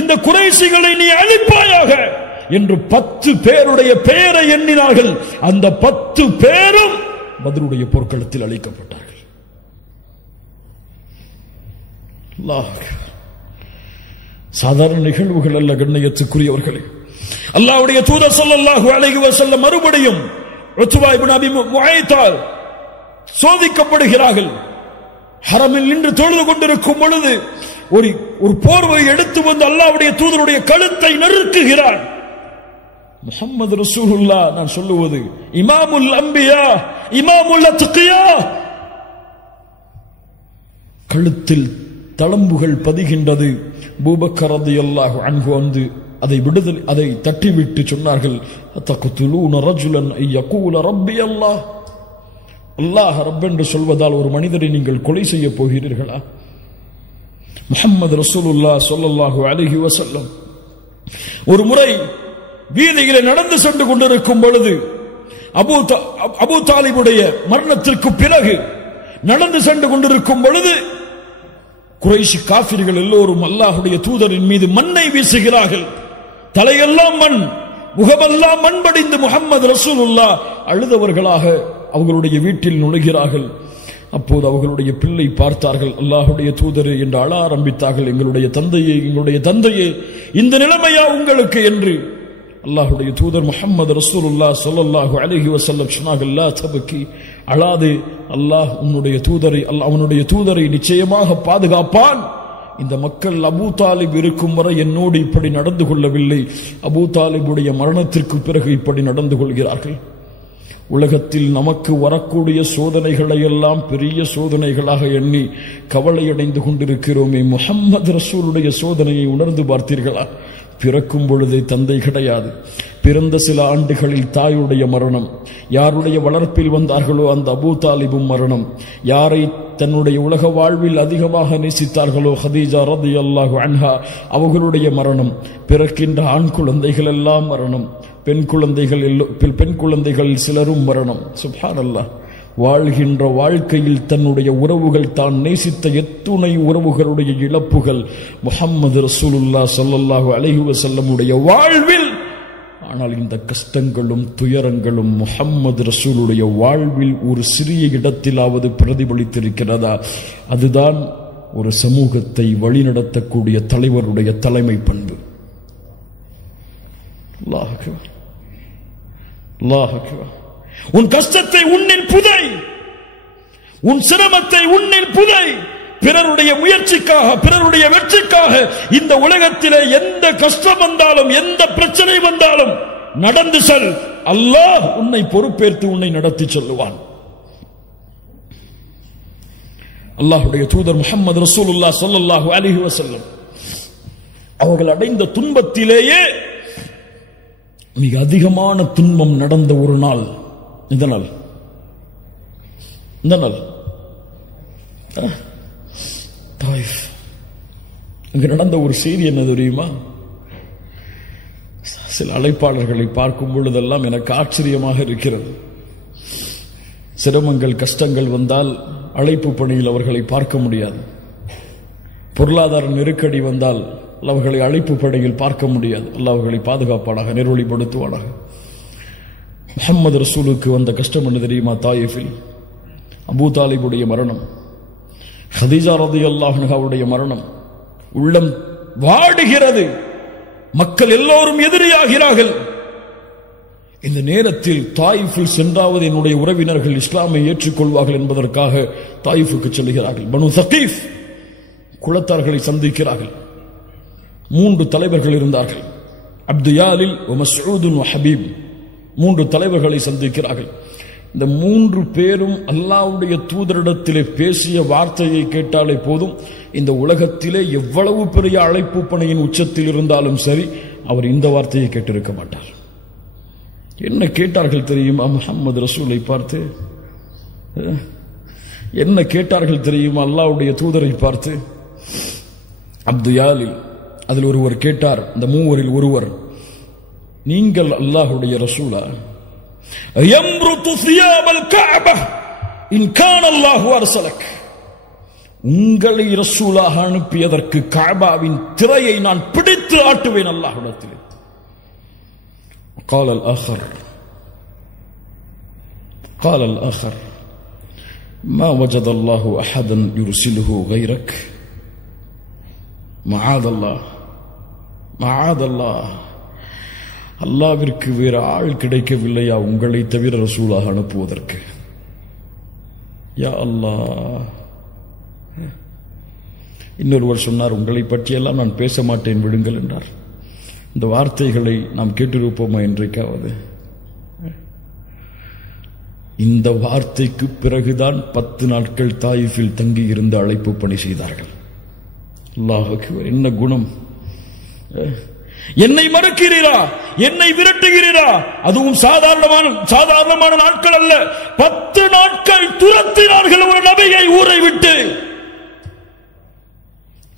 இந்த குறைஷிகளை நீ அழிப்பாயாக என்று 10 பேருடைய பெயரை எண்ணினார்கள். அந்த 10 பேரும் பத்ருடைய போர்க்களத்தில் அழிக்கப்பட்டார்கள். அல்லாஹ், சாதாரண நிகழ்வுகள் அல்ல கண்ணியத்துக்குரியவர்களே. அல்லாஹ்வுடைய தூதர் ஸல்லல்லாஹு அலைஹி வஸல்லம் மறுபடியும் உத்பா இப்னு அபி முஆய்த்தால் சோதிக்கப்படுகிறார்கள். ஹரமில் நின்று தொழுது கொண்டிருக்கும் பொழுது ஒரு போர்வை எடுத்து வந்து அல்லாஹ்வுடைய தூதருடைய கழுத்தை நெருக்குகிறார். முஹம்மது ரசூலுல்லாஹ், நான் சொல்லுவது இமாமுல் அம்பியா, இமாமுல் அத்கியா, கழுத்தில் தளம்புகள் பதிகின்றது. அபூபக்கர் ரலியல்லாஹு அன்ஹு வந்து அதை தட்டிவிட்டு சொன்னார்கள், தக்துலூன ரஜுலன் யகூல ரப்பி அல்லாஹ், அல்லாஹ் ரப் என்று சொல்வதால் ஒரு மனிதரை நீங்கள் கொலை செய்ய போகிறீர்களா? முஹம்மது ரசூலுல்லாஹ் ஸல்லல்லாஹு அலைஹி வஸல்லம் ஒரு முறை வீதியிலே நடந்து சென்று கொண்டிருக்கும் பொழுது அபூ தாலிபுடைய மரணத்திற்கு பிறகு நடந்து சென்று கொண்டிருக்கும் பொழுது குறைஷி காஃபிர்கள் எல்லோரும் அல்லாஹ்வுடைய தூதரின் மீது மண்ணை வீசுகிறார்கள். தலையெல்லாம் மண், முகமெல்லாம் மண் படிந்து முஹம்மது ரசூலுல்லாஹ் அழுதவர்களாக அவர்களுடைய வீட்டில் நுழைகிறார்கள். அப்போது அவர்களுடைய பிள்ளை பார்த்தார்கள், அல்லாஹ்வுடைய தூதரே என்று அழ ஆரம்பித்தார்கள். எங்களுடைய தந்தையே இந்த நிலைமையா உங்களுக்கு என்று. அல்லாஹ்வுடைய தூதர் முஹம்மது ரசூலுல்லாஹ் ஸல்லல்லாஹு அலைஹி வஸல்லம் சொன்னார்கள், லா தபகி, அழாதே, அல்லாஹ் அவனுடைய தூதரை நிச்சயமாக பாதுகாப்பான். இந்த மக்கள் அபூ தாலிப் இருக்கும் வரை என்னோடு இப்படி நடந்து கொள்ளவில்லை, அபூ தாலிபுடைய மரணத்திற்கு பிறகு இப்படி நடந்து கொள்கிறார்கள். உலகத்தில் நமக்கு வரக்கூடிய சோதனைகளை எல்லாம் பெரிய சோதனைகளாக எண்ணி கவலையடைந்து கொண்டிருக்கிறோமே, முஹம்மது ரசூலுடைய சோதனையை உணர்ந்து பார்த்தீர்களா? பிறக்கும் பொழுதே தந்தை கிடையாது, பிறந்த சில ஆண்டுகளில் தாயுடைய மரணம், யாருடைய வளர்ப்பில் வந்தார்களோ அந்த அபூ தாலிபும் மரணம், யாரை தன்னுடைய உலக வாழ்வில் அதிகமாக நேசித்தார்களோ ஹதீஜா ரலியல்லாஹு அன்ஹா அவர்களுடைய மரணம், பிறக்கின்ற ஆண் குழந்தைகள் எல்லாம் மரணம், பெண் குழந்தைகள் சிலரும் மரணம். சுப்ஹானல்லாஹ். வாழ்கின்ற வாழ்க்கையில் தன்னுடைய உறவுகள், தான் நேசித்த எத்துணை உறவுகளுடைய இழப்புகள் முஹம்மது ரசூலுல்லாஹ் ஸல்லல்லாஹு அலைஹி வஸல்லமுடைய வாழ்வில். ஆனால் இந்த கஷ்டங்களும் துயரங்களும் முஹம்மது ரசூலுடைய வாழ்வில் ஒரு சிறிய இடத்திலாவது பிரதிபலித்திருக்கிறதா? அதுதான் ஒரு சமூகத்தை வழிநடத்தக்கூடிய தலைவருடைய தலைமை பண்பு. அல்லாஹ் அக்பர், அல்லாஹ் அக்பர். உன் கஷ்டத்தை உன்னில் புதை, உன் சிரமத்தை உன்னில் புதை. பிறருடைய முயற்சிக்காக, பிறருடைய வெற்றிக்காக இந்த உலகத்திலே எந்த கஷ்டம் வந்தாலும், எந்த பிரச்சனை வந்தாலும் நடந்து செல். அல்லாஹ் உன்னை பொறுப்பேற்று உன்னை நடத்தி செல்லுவான். அல்லாஹ்வுடைய தூதர் முஹம்மது ரசூலுல்லாஹ் ஸல்லல்லாஹு அலைஹி வஸல்லம் அவர்கள் அடைந்த துன்பத்திலேயே மிக அதிகமான துன்பம் நடந்த ஒரு நாள் இந்த நாள். தாயிஃப் அங்கு நடந்த ஒரு செய்தி என்ன தெரியுமா? சில அழைப்பாளர்களை பார்க்கும் பொழுதெல்லாம் எனக்கு ஆச்சரியமாக இருக்கிறது. சிரமங்கள் கஷ்டங்கள் வந்தால் அழைப்பு பணியில் அவர்களை பார்க்க முடியாது. பொருளாதார நெருக்கடி வந்தால் அவர்களை அழைப்பு பணியில் பார்க்க முடியாது. அல்லாஹ் அவர்களை பாதுகாப்பானாக, நெருவழிப்படுத்துவானாக. முஹம்மது ரசூலுக்கு வந்த கஷ்டம் என்ன தெரியுமா? தாயிஃபில் அபூ தாலிபுடைய மரணம், ஹதீஜா ரலியல்லாஹு அன்ஹாவுடைய மரணம். உள்ளம் வாடுகிறது. மக்கள் எல்லோரும் எதிரியாகிறார்கள். இந்த நேரத்தில் தாயிஃபில் சென்றாவது என்னுடைய உறவினர்கள் இஸ்லாமை ஏற்றுக்கொள்வார்கள் என்பதற்காக தாயிஃபுக்கு செல்கிறார்கள். பனு சகீஃப் குலத்தார்களை சந்திக்கிறார்கள். 3 தலைவர்கள் இருந்தார்கள். அப்து யாலில், மஸ்ஊத், ஹபீப். 3 தலைவர்களை சந்திக்கிறார்கள். இந்த 3 பேரும் அல்லாஹ்வுடைய தூதரிடத்திலே பேசிய வார்த்தையை கேட்டாலே போதும், இந்த உலகத்திலே எவ்வளவு பெரிய அழைப்பு பணியின் உச்சத்தில் இருந்தாலும் சரி, அவர் இந்த வார்த்தையை கேட்டிருக்க மாட்டார். என்ன கேட்டார்கள் தெரியுமா? முஹம்மது ரசூலை பார்த்து என்ன கேட்டார்கள் தெரியுமா? அல்லாஹ்வுடைய தூதரை பார்த்து. அப்து யாலில் அதில் ஒருவர் கேட்டார், இந்த 3 ஒருவர், நீங்கள் அல்லாஹ்வுடைய ரசூலா? யம்ருது சியாபல் கஅபா இன் கான அல்லாஹு அர்ஸலக். உங்களை ரசூலாக அனுப்பியதற்கு கஅபாவின் திரையை நான் பிடித்து ஆட்டுவேன் அல்லாஹ்விடத்தில். قال الآخر ما وجد الله أحدا يرسله غيرك معاذ الله. அல்லாஹ்விற்கு வேற ஆள் கிடைக்கவில்லையா உங்களை தவிர ரசூலாக அனுப்புவதற்கு? யா அல்லாஹ். இன்னொருவர் சொன்னார், உங்களை பற்றியெல்லாம் நான் பேச மாட்டேன், விடுங்கள் என்றார். இந்த வார்த்தைகளை நாம் கேட்டிருப்போமா என்றைக்காவது? இந்த வார்த்தைக்கு பிறகுதான் 10 நாட்கள் தாயிஃபில் தங்கி இருந்து அழைப்பு பணி செய்தார்கள். அல்லாஹ் அக்பர். என்ன குணம்! என்னை மறுக்கிறீரா, என்னை விரட்டுகிறீரா? அதுவும் சாதாரணமான நாட்கள் அல்ல. 10 நாட்கள் துரத்தினார்கள் ஒரு நபியை ஊரை விட்டு.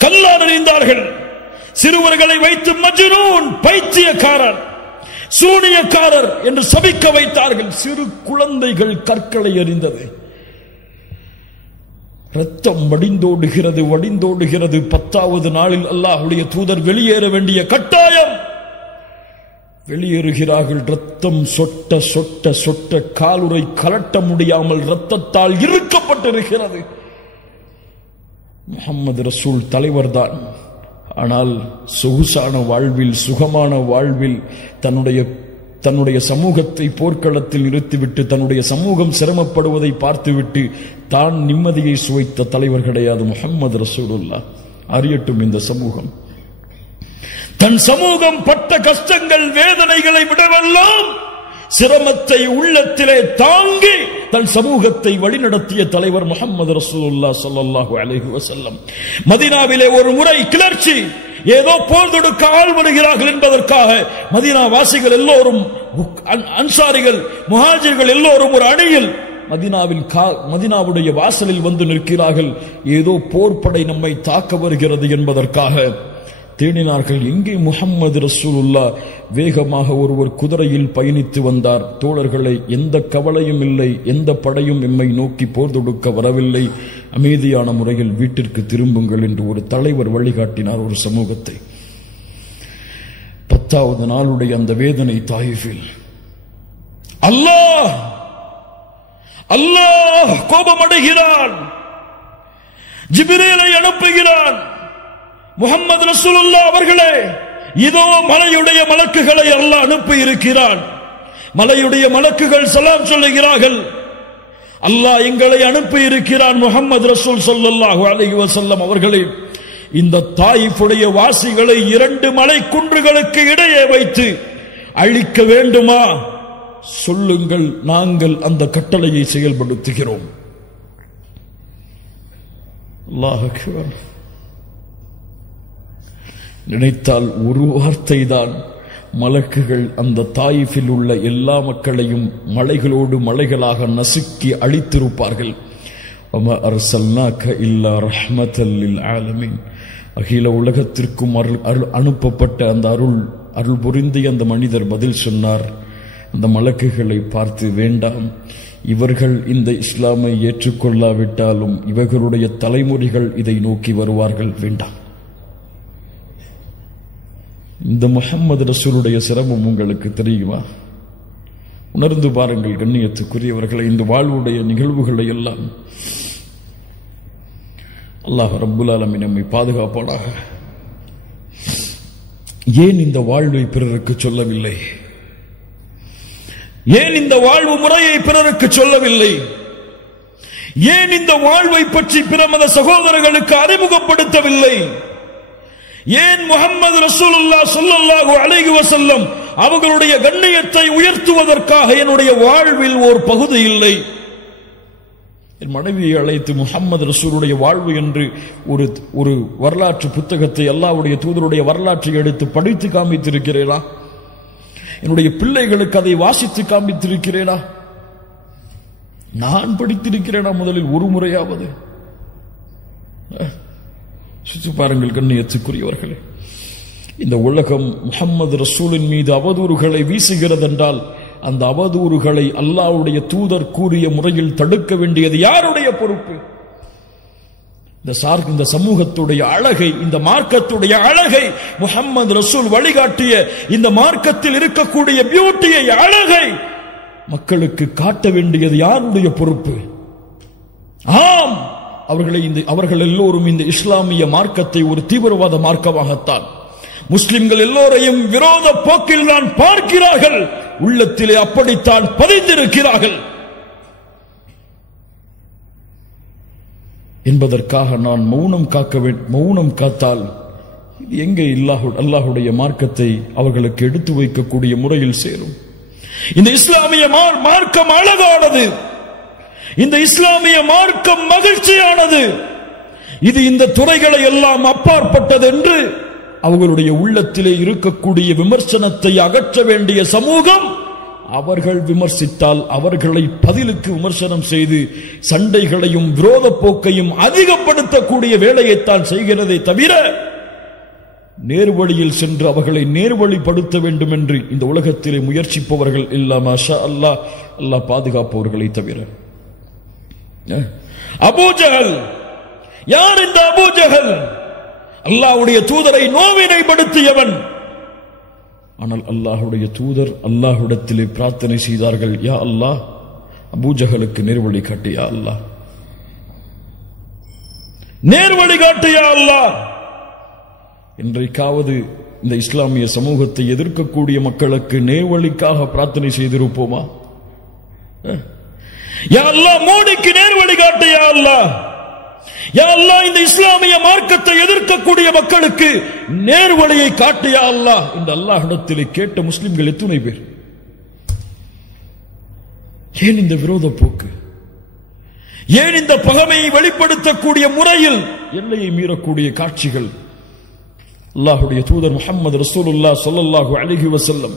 கல்லால் எறிந்தார்கள். சிறுவர்களை வைத்து மஜ்னூன், பைத்தியக்காரர், சூனியக்காரர் என்று சபிக்க வைத்தார்கள். சிறு குழந்தைகள் கற்களை எறிந்தது. ரத்தம் வடிந்தோடுகிறது. 10வது நாளில் அல்லாஹ்வுடைய தூதர் வெளியேற வேண்டிய கட்டாயம். வெளியேறுகிறார்கள். ரத்தம் சொட்ட சொட்ட சொட்ட காலுறை கலட்ட முடியாமல் ரத்தத்தால் இறுக்கப்பட்டிருக்கிறது. முஹம்மது ரசூல் தலைவர்தான். ஆனால் சொகுசான வாழ்வில், சுகமான வாழ்வில் தன்னுடைய சமூகத்தை போர்க்களத்தில் நிறுத்திவிட்டு தன்னுடைய சமூகம் சிரமப்படுவதை பார்த்துவிட்டு தான் நிம்மதியை சுவைத்த தலைவர் கிடையாது முஹம்மது ரசூலுல்லாஹ். அறியட்டும் இந்த சமூகம். தன் சமூகம் பட்ட கஷ்டங்கள், வேதனைகளை விடவெல்லாம் சிரமத்தை உள்ளத்திலே தாங்கி தன் சமூகத்தை வழிநடத்திய தலைவர் முஹம்மது ரசூலுல்லாஹ் ஸல்லல்லாஹு அலைஹி வஸல்லம். மதீனாவிலே ஒரு முறை கிளர்ச்சி, ஏதோ போர் தொடுக்க ஆள் வருகிறார்கள் என்பதற்காக மதீனா வாசிகள் எல்லோரும், அன்சாரிகள், முஹாஜிர்கள் எல்லோரும் ஒரு அணியில் மதீனாவுடைய வாசலில் வந்து நிற்கிறார்கள். ஏதோ போர்ப்படை நம்மை தாக்க வருகிறது என்பதற்காக தேடினார்கள். எங்கே முஹம்மது ரசூலுல்லாஹ்? வேகமாக ஒருவர் குதிரையில் பயணித்து வந்தார். தோழர்களை, எந்த கவலையும் இல்லை, எந்த படையும் எம்மை நோக்கி போர் தொடுக்க வரவில்லை, அமைதியான முறையில் வீட்டிற்கு திரும்புங்கள் என்று ஒரு தலைவர் வழிகாட்டினார் ஒரு சமூகத்தை. 10வது நாளுடைய அந்த வேதனை தாயிஃபில். அல்லாஹ் கோபமடைகிறான். ஜிப்ரீலை அனுப்புகிறான். முஹம்மது ரசூலுல்லாஹ் அவர்களே, இதோ மலையுடைய மலக்குகளை அல்லாஹ் அனுப்பி இருக்கிறான். மலையுடைய மலக்குகள் சலாம் சொல்லுகிறார்கள். அல்லாஹ் எங்களை அனுப்பி இருக்கிறான். முஹம்மது ரசூல் ஸல்லல்லாஹு அலைஹி வஸல்லம் அவர்களே, இந்த தாயிஃபுடைய வாசிகளை 2 மலை குன்றுகளுக்கு இடையே வைத்து அழிக்க வேண்டுமா? சொல்லுங்கள், நாங்கள் அந்த கட்டளையை செயல்படுத்துகிறோம். அல்லாஹ் அக்பர். நினைத்தால் ஒரு வார்த்தை தான் மலக்குகள் அந்த தாயிஃபில் உள்ள எல்லா மக்களையும் மலைகளோடு மலைகளாக நசுக்கி அழித்திருப்பார்கள். வமா அர்சல்னாக இல்லா ரஹ்மத்தல் லில் ஆலமீன். அகில உலகத்திற்கும் அனுப்பப்பட்ட அந்த அருள் புரிந்திய அந்த மனிதர் பதில் சொன்னார், அந்த மலக்குகளை பார்த்து, வேண்டாம், இவர்கள் இந்த இஸ்லாமை ஏற்றுக்கொள்ளாவிட்டாலும் இவர்களுடைய தலைமுறைகள் இதை நோக்கி வருவார்கள், வேண்டாம். இந்த முஹம்மது ரசூலுடைய சிரமம் உங்களுக்கு தெரியுமா? உணர்ந்து பாருங்கள் கண்ணியத்துக்குரியவர்களை. இந்த வாழ்வுடைய நிகழ்வுகளை எல்லாம் அல்லாஹ் ரப்புல் ஆலமீன் நம்மை பாதுகாப்பானாக. ஏன் இந்த வாழ்வை பிறருக்கு சொல்லவில்லை? ஏன் இந்த வாழ்வு முறையை பிறருக்கு சொல்லவில்லை? ஏன் இந்த வாழ்வை பற்றி பிற மத சகோதரர்களுக்கு அறிமுகப்படுத்தவில்லை? ஏன் முஹம்மது ரசூலுல்லாஹ் ஸல்லல்லாஹு அலைஹி வஸல்லம் அவர்களுடைய கண்ணியத்தை உயர்த்துவதற்காக என்னுடைய வாழ்வில் ஒரு பகுதி இல்லை? என் மனைவியை அழைத்து முஹம்மது ரசூலுடைய வாழ்வு என்று ஒரு வரலாற்று புத்தகத்தை, அல்லாஹ்வுடைய தூதருடைய வரலாற்றை எடுத்து படித்து காண்பித்திருக்கிறேனா? என்னுடைய பிள்ளைகளுக்கு அதை வாசித்து காண்பித்திருக்கிறேனா? நான் படித்திருக்கிறேனா முதலில் ஒரு முறையாவது? சுற்றி பாருங்கள் கண்ணியத்துக்குரியவர்களே. இந்த உலகம் முஹம்மது ரசூலின் மீது அவதூறுகளை வீசுகிறது என்றால் அந்த அவதூறுகளை அல்லாஹ்வுடைய தூதர் கூறிய முறையில் தடுக்க வேண்டியது யாருடைய பொறுப்பு? இந்த சமூகத்துடைய அழகை, இந்த மார்க்கத்துடைய அழகை, முஹம்மது ரசூல் வழிகாட்டிய இந்த மார்க்கத்தில் இருக்கக்கூடிய பியூட்டியை, அழகை மக்களுக்கு காட்ட வேண்டியது யாருடைய பொறுப்பு? ஆம், அவர்கள் எல்லோரும் இந்த இஸ்லாமிய மார்க்கத்தை ஒரு தீவிரவாத மார்க்கமாகத்தான், முஸ்லிம்கள் எல்லோரையும் விரோத போக்கில் தான் பார்க்கிறார்கள், உள்ளத்திலே அப்படித்தான் பதிந்திருக்கிறார்கள் என்பதற்காக நான் மௌனம் காத்தால் இது எங்கே அல்லாஹ்வுடைய மார்க்கத்தை அவர்களுக்கு எடுத்து வைக்கக்கூடிய முறையில் சேரும்? இந்த இஸ்லாமிய மார்க்கம் அழகானது, இந்த இஸ்லாமிய மார்க்கம் மகிழ்ச்சியானது, இது இந்த துறைகளை எல்லாம் அப்பாற்பட்டது என்று அவர்களுடைய உள்ளத்திலே இருக்கக்கூடிய விமர்சனத்தை அகற்ற வேண்டிய சமூகம், அவர்கள் விமர்சித்தால் அவர்களை பதிலுக்கு விமர்சனம் செய்து சண்டைகளையும் விரோத போக்கையும் அதிகப்படுத்தக்கூடிய வேலையைத்தான் செய்கிறதே தவிர நேர்வழியில் சென்று அவர்களை நேர்வழிப்படுத்த வேண்டும் என்று இந்த உலகத்திலே முயற்சிப்பவர்கள் இல்லா மாஷா அல்லாஹ், அல்லாஹ் பாதுகாப்பவர்களை தவிர. அபூஜஹல், யார் இந்த அபூஜஹல்? அல்லாஹ்வுடைய தூதரை நோவினைப்படுத்தியவன். ஆனால் அல்லாஹ்வுடைய தூதர் அல்லாஹ்விடத்திலே பிரார்த்தனை செய்தார்கள், யா அல்லாஹ், அபூஜஹலுக்கு நேர்வழி காட்டு, யா அல்லாஹ் நேர்வழி காட்டு, யா அல்லாஹ். இன்றைக்காவது இந்த இஸ்லாமிய சமூகத்தை எதிர்க்கக்கூடிய மக்களுக்கு நேர்வழிக்காக பிரார்த்தனை செய்திருப்போமா? யா அல்லாஹ், மோடிக்கு நேர்வழி காட்டு, யா அல்லாஹ். யா அல்லாஹ், இந்த இஸ்லாமிய மார்க்கத்தை எதிர்க்கக்கூடிய மக்களுக்கு நேர்வழியை காட்டு, யா அல்லாஹ் என்று அல்லாஹ்விடத்திலே கேட்ட முஸ்லிம்கள் எத்தனை பேர்? ஏன் இந்த விரோத போக்கு? ஏன் இந்த பகைமையை வெளிப்படுத்தக்கூடிய முறையில் எல்லையை மீறக்கூடிய காட்சிகள்? அல்லாஹ்வுடைய தூதர் முஹம்மது ரசூலுல்லாஹ் ஸல்லல்லாஹு அலைஹி வஸல்லம்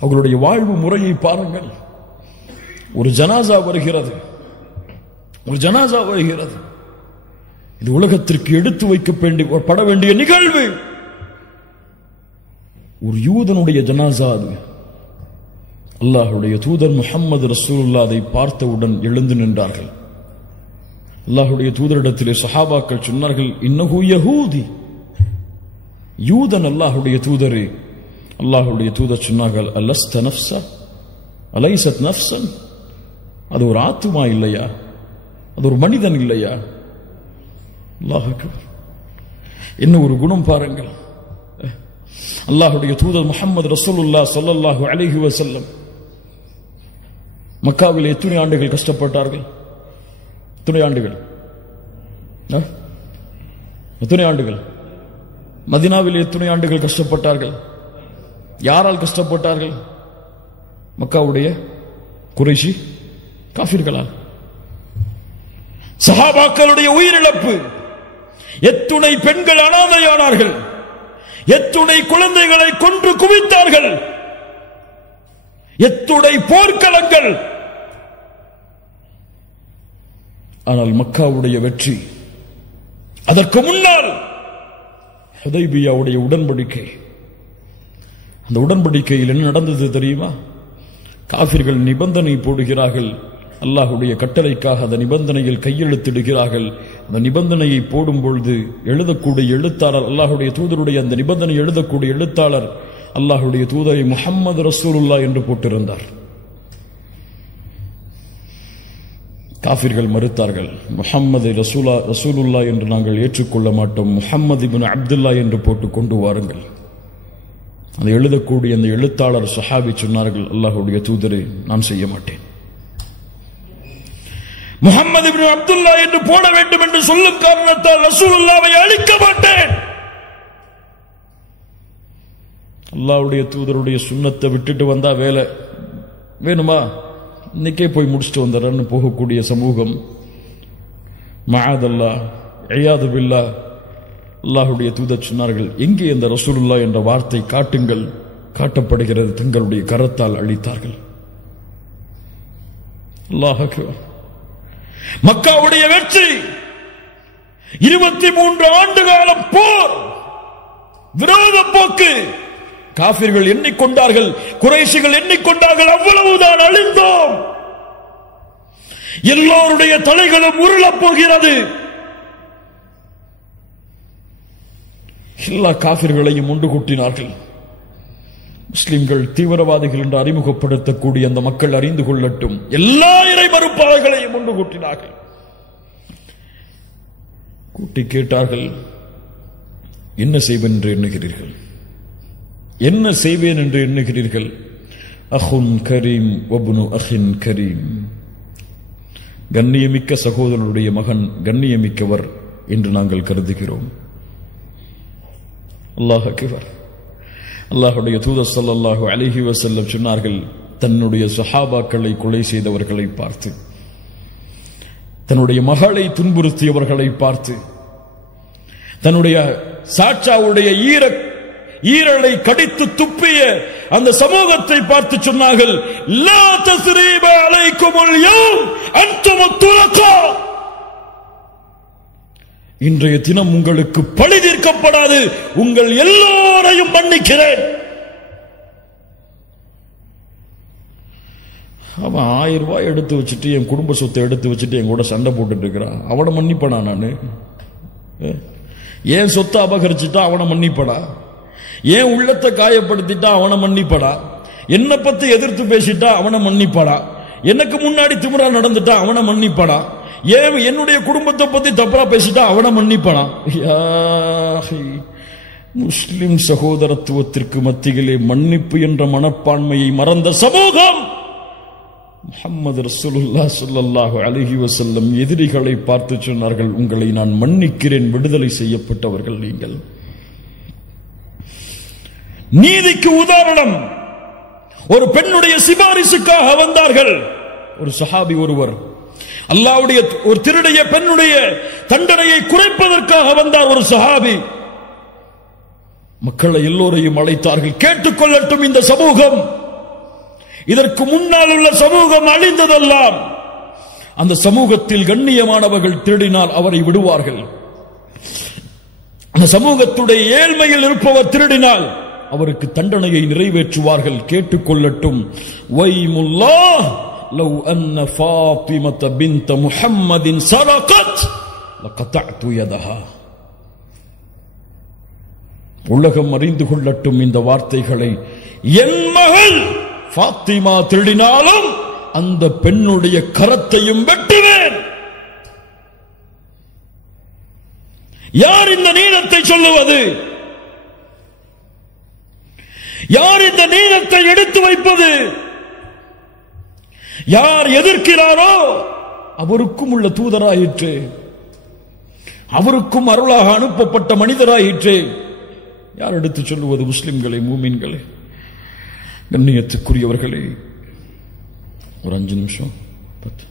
அவர்களுடைய வாழ்வு முறையை பாருங்கள். ஒரு ஜனாசா வருகிறது, இது உலகத்திற்கு எடுத்து வைக்கப்பட வேண்டிய நிகழ்வு. ஒரு யூதனுடைய ஜனாசா அது. அல்லாஹ்வுடைய தூதர் முஹம்மது ரசூலுல்லாஹ் அதை பார்த்தவுடன் எழுந்து நின்றார்கள். அல்லாஹ்வுடைய தூதரிடத்திலே சஹாபாக்கள் சொன்னார்கள், இன்னஹு யஹூதி, யூதன் அல்லாஹ்வுடைய தூதரே. அல்லாஹ்வுடைய தூதர் சொன்னார்கள், அலஸ்த நஃப்ஸா அலைஸத் நஃப்ஸன், அது ஒரு ஆத்துமா இல்லையா? அது ஒரு மனிதன் இல்லையா? அல்லாஹ் அக்பர். என்ன ஒரு குணம் பாருங்கள். அல்லாஹ்வுடைய தூதர் முஹம்மது ரசூலுல்லாஹ் ஸல்லல்லாஹு அலைஹி வஸல்லம் மக்காவில் எத்தனை ஆண்டுகள் கஷ்டப்பட்டார்கள்? எத்தனை ஆண்டுகள்? மதீனாவில் எத்தனை ஆண்டுகள் கஷ்டப்பட்டார்கள்? யாரால் கஷ்டப்பட்டார்கள்? மக்காவுடைய குறைஷி காஃபிர்களால். சஹாபாக்களுடைய உயிரிழப்பு, எத்துணை பெண்கள் அனாதையானார்கள், எத்துணை குழந்தைகளை கொன்று குவித்தார்கள், எத்துணை போர்க்களங்கள். ஆனால் மக்காவுடைய வெற்றி, அதற்கு முன்னால் ஹுதைபியாவுடைய உடன்படிக்கை. அந்த உடன்படிக்கையில் என்ன நடந்தது தெரியுமா? காஃபிர்கள் நிபந்தனை போடுகிறார்கள், அல்லாஹுடைய கட்டளைக்காக அந்த நிபந்தனையில் கையெழுத்திடுகிறார்கள். அந்த நிபந்தனையை போடும் பொழுது எழுதக்கூடிய எழுத்தாளர், அல்லாஹுடைய தூதருடைய அந்த நிபந்தனை எழுதக்கூடிய எழுத்தாளர் அல்லாஹுடைய தூதரை முஹம்மது ரசூலுல்லாஹ் என்று போட்டிருந்தார். காஃபிர்கள் மறுத்தார்கள், முஹம்மது ரசூலுல்லாஹ் என்று நாங்கள் ஏற்றுக்கொள்ள மாட்டோம், முஹம்மது இப்னு அப்துல்லா என்று போட்டு கொண்டு வாருங்கள். அதை எழுதக்கூடிய அந்த எழுத்தாளர் சஹாபி சொன்னார்கள், அல்லாஹுடைய தூதரை நான் செய்ய மாட்டேன், முஹம்மது இப்னு அப்துல்லா என்று போட வேண்டும் என்று சொல்லும் காரணத்தால் ரசூலுல்லாஹ்வை அழிக்க மாட்டேன். அல்லாஹ்வுடைய தூதருடைய சுன்னத்தை விட்டுட்டு வந்தா வேலை வேணுமா, இன்னைக்கே போய் முடிச்சுட்டு வந்துடுறேன்னு போகக்கூடிய சமூகம். மஆதல்லாஹ், இயாது பில்லாஹ். அல்லாஹுடைய தூதர் சொன்னார்கள், எங்கே அந்த ரசூலுல்லாஹ் என்ற வார்த்தை காட்டுங்கள். காட்டப்படுகிறது, தங்களுடைய கரத்தால் அழித்தார்கள். அல்லாஹ் அக்பர். மக்காவுடைய வெற்றி, 23 ஆண்டு காலம் போர், விரோத போக்கு. காஃபிர்கள் எண்ணிக்கொண்டார்கள், குறைஷிகள் எண்ணிக்கொண்டார்கள், அவ்வளவுதான், அழிந்தோம், எல்லோருடைய தலைகளும் உருளப் போகிறது. எல்லா காஃபிர்களையும் ஒன்று கூட்டினார்கள். முஸ்லிம்கள் தீவிரவாதிகள் என்று அறிமுகப்படுத்தக்கூடிய அந்த மக்கள் அறிந்து கொள்ளட்டும், எல்லா இறை மறுப்பாளர்களையும் ஒன்று கூட்டினார்கள். கூட்டி கேட்டார்கள், என்ன செய்வேன் என்று எண்ணுகிறீர்கள், என்ன செய்வேன் என்று எண்ணுகிறீர்கள்? அஹுன் கரீம் வப்னு அஹின் கரீம், கண்ணியமிக்க சகோதரனுடைய மகன் கண்ணியமிக்கவர் என்று நாங்கள் கருதுகிறோம். அல்லாஹ் அக்பர். அல்லாஹுடைய தூதர் ஸல்லல்லாஹு அலைஹி வஸல்லம் சொன்னார்கள், தன்னுடைய சஹாபாக்களை கொலை செய்தவர்களை பார்த்து, தன்னுடைய மகளை துன்புறுத்தியவர்களை பார்த்து, தன்னுடைய சாச்சாவுடைய ஈரலை கடித்து துப்பிய அந்த சமூகத்தை பார்த்து சொன்னார்கள், லா தஸ்ரீப அலைக்குமுல் யௌம் அன்துமுத் துலகா, இன்றைய தினம் உங்களுக்கு பழி தீர்க்கப்படாது, உங்கள் எல்லோரையும் மன்னிக்கிறேன். அவன் 1000 ரூபாய் எடுத்து வச்சுட்டு, என் குடும்ப சொத்தை எடுத்து வச்சுட்டு என் கூட சண்டை போட்டுட்டு இருக்கிறான், அவனை மன்னிப்படா? நானு ஏன் சொத்தை அபகரிச்சுட்டா அவனை மன்னிப்படா? ஏன் உள்ளத்தை காயப்படுத்திட்டா அவனை மன்னிப்படா? என்னை பத்தி எதிர்த்து பேசிட்டா அவனை மன்னிப்படா? எனக்கு முன்னாடி திமிரா நடந்துட்டா அவனை மன்னிப்படா? ஏன் என்னுடைய குடும்பத்தை பத்தி தப்பா பேசிட்டா அவனை மன்னிப்படா? முஸ்லிம் சகோதரத்துவத்திற்கு மத்தியிலே மன்னிப்பு என்ற மனப்பான்மையை மறந்த சமூகம். முஹம்மது ரசூலுல்லாஹ் ஸல்லல்லாஹு அலைஹி வஸல்லம் எதிரிகளை பார்த்து சொன்னார்கள், உங்களை நான் மன்னிக்கிறேன், விடுதலை செய்யப்பட்டவர்கள் நீங்கள். நீதிக்கு உதாரணம், ஒரு பெண்ணுடைய சிபாரிசுக்காக வந்தார்கள். ஒரு சஹாபி ஒருவர் அல்லாஹ்வுடைய ஒரு திருடைய பெண்ணுடைய தண்டனையை குறைப்பதற்காக வந்தார். ஒரு சஹாபி மக்களை எல்லோரையும் அழைத்தார்கள், கேட்டுக்கொள்ளட்டும் இந்த சமூகம், இதற்கு முன்னால் உள்ள சமூகம் அழிந்ததெல்லாம். அந்த சமூகத்தில் கண்ணியமானவர்கள் திருடினால் அவரை விடுவார்கள். அந்த சமூகத்துடைய ஏழ்மையில் இருப்பவர் திருடினால் அவருக்கு தண்டனையை நிறைவேற்றுவார்கள். கேட்டுக்கொள்ளட்டும். வைமுல்லாஹ் லவ் அன்ன ஃபாத்திமத பின்த முஹம்மதின் ஸரகத் லகதஅது யதஹா. உலகம் அறிந்து கொள்ளட்டும் இந்த வார்த்தைகளை. என் மகள் ஃபாத்திமா திருடினாலும் அந்த பெண்ணுடைய கரத்தையும் வெட்டுவேன். யார் இந்த நீதத்தை சொல்லுவது? யார் இந்த நீதத்தை எடுத்து வைப்பது? யார் எதிர்க்கிறாரோ அவருக்கும் உள்ள தூதராயிற்று, அவருக்கும் அருளாக அனுப்பப்பட்ட மனிதராயிற்று. யார் எடுத்து சொல்லுவது? முஸ்லிம்களே, மூமின்களே, கண்ணியத்துக்குரியவர்களே. ஒரு 5 நிமிஷம் 10.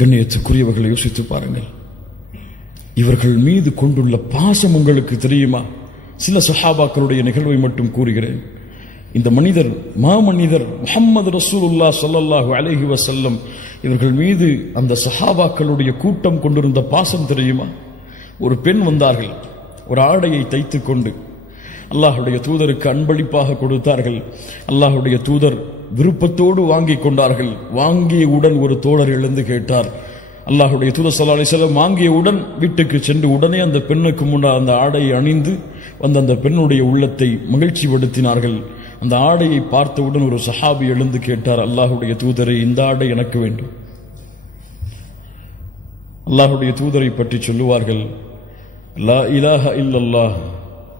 கண்ணியத்துக்குரியவர்களை யோசித்து பாருங்கள். இவர்கள் மீது கொண்டுள்ள பாசம் உங்களுக்கு தெரியுமா? சில சஹாபாக்களுடைய நிகழ்வை மட்டும் கூறுகிறேன். இந்த மனிதர் மாமனிதர் முஹம்மது ரசூலுல்லாஹ் ஸல்லல்லாஹு அலைஹி வஸல்லம் இவர்கள் மீது அந்த சஹாபாக்களுடைய கூட்டம் கொண்டிருந்த பாசம் தெரியுமா? ஒரு பெண் வந்தார்கள், ஒரு ஆடையை தைத்துக் கொண்டு அல்லாஹ்வுடைய தூதருக்கு அன்பளிப்பாக கொடுத்தார்கள். அல்லாஹ்வுடைய தூதர் விருப்பத்தோடு வாங்கிக் கொண்டார்கள். வாங்கியவுடன் ஒரு தோழர் எழுந்து கேட்டார். அல்லாஹ்வுடைய தூதர் ஸல்லல்லாஹு அலைஹி வஸல்லம் வாங்கியவுடன் வீட்டுக்கு சென்று உடனே அந்த பெண்ணுக்கு முன்னால் அந்த ஆடையை அணிந்து வந்த அந்த பெண்ணுடைய உள்ளத்தை மகிழ்ச்சி படுத்தினார்கள். அந்த ஆடையை பார்த்தவுடன் ஒரு சஹாபி எழுந்து கேட்டார், அல்லாஹ்வுடைய தூதரை, இந்த ஆடை எனக்கு வேண்டும். அல்லாஹ்வுடைய தூதரை பற்றி சொல்லுவார்கள், லா இலாஹ இல்லல்லாஹ்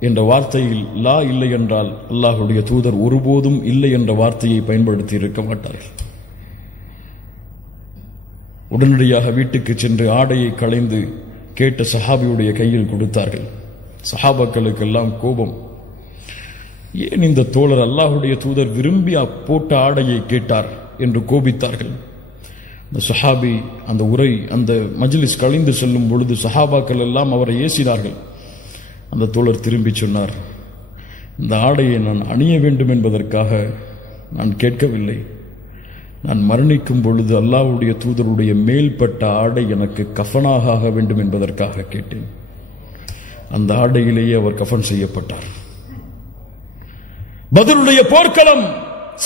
என்ற வார்த்தையில் லா இல்லை என்றால் அல்லாஹ்வுடைய தூதர் ஒருபோதும் இல்லை என்ற வார்த்தையை பயன்படுத்தி இருக்க மாட்டார்கள். உடனடியாக வீட்டுக்கு சென்று ஆடையை களைந்து கேட்ட சஹாபியுடைய கையில் கொடுத்தார்கள். சஹாபாக்களுக்கெல்லாம் கோபம். ஏன் இந்த தோழர் அல்லாஹ்வுடைய தூதர் விரும்பி போட்ட ஆடையை கேட்டார் என்று கோபித்தார்கள். அந்த சஹாபி அந்த உரை அந்த மஜ்லிஸ் கழிந்து செல்லும் பொழுது சஹாபாக்கள் எல்லாம் அவரை ஏசினார்கள். அந்த தோழர் திரும்பி சொன்னார், இந்த ஆடையை நான் அணிய வேண்டும் என்பதற்காக நான் கேட்கவில்லை. நான் மரணிக்கும் பொழுது அல்லாஹ்வுடைய தூதருடைய மேல்பட்ட ஆடை எனக்கு கஃபனாக ஆக வேண்டும் என்பதற்காக கேட்டேன். அந்த ஆடையிலேயே அவர் கஃபன் செய்யப்பட்டார். பத்ருடைய போர்க்களம்,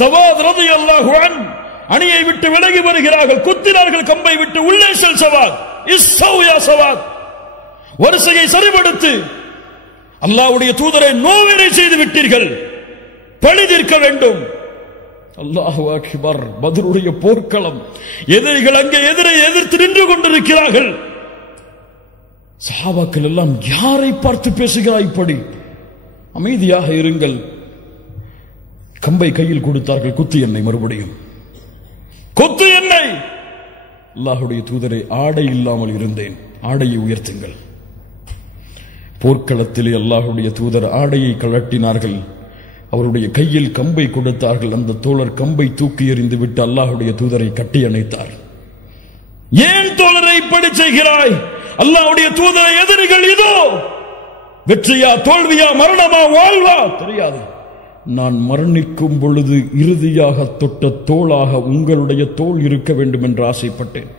சவாத் ரலியல்லாஹு அன்ஹு அணியை விட்டு விலகி வருகிறார்கள். குத்தினார்கள் கம்பை விட்டு, உள்ளே செல் சவாத், இஸ்ஸௌ யா சவாத், வரிசையை சரிபடுத்து, அல்லாஹ்வுடைய தூதரை நோவினை செய்து விட்டீர்கள், பழி தீர்க்க வேண்டும். அல்லாஹு அக்பர். பத்ருடைய போர்க்களம், எதிரிகள் அங்கே எதிர்த்து நின்று கொண்டிருக்கிறார்கள். சஹாபாக்கள் எல்லாம், யாரை பார்த்து பேசுகிறாய் இப்படி, அமைதியாக இருங்கள். கம்பை கையில் கொடுத்தார்கள், குத்து என்னை, மறுபடியும் குத்து என்னை. அல்லாஹ்வுடைய தூதரை, ஆடை இல்லாமல் இருந்தேன், ஆடையை உயர்த்துங்கள். போர்க்களத்திலே அல்லாஹ்வுடைய தூதர் ஆடையை கழட்டினார்கள். அவருடைய கையில் கம்பை கொடுத்தார்கள். அந்த தோழர் கம்பை தூக்கி எறிந்து விட்டு அல்லாஹ்வுடைய தூதரை கட்டி அணைத்தார். ஏன் தோழரை இப்படி செய்கிறாய்? அல்லாஹ்வுடைய தூதரை எதிரிகள் இதோ, வெற்றியா தோல்வியா மரணமா வாழ்வா தெரியாது. நான் மரணிக்கும் பொழுது இறுதியாக தொட்ட தோளாக உங்களுடைய தோள் இருக்க வேண்டும் என்று ஆசைப்பட்டேன்.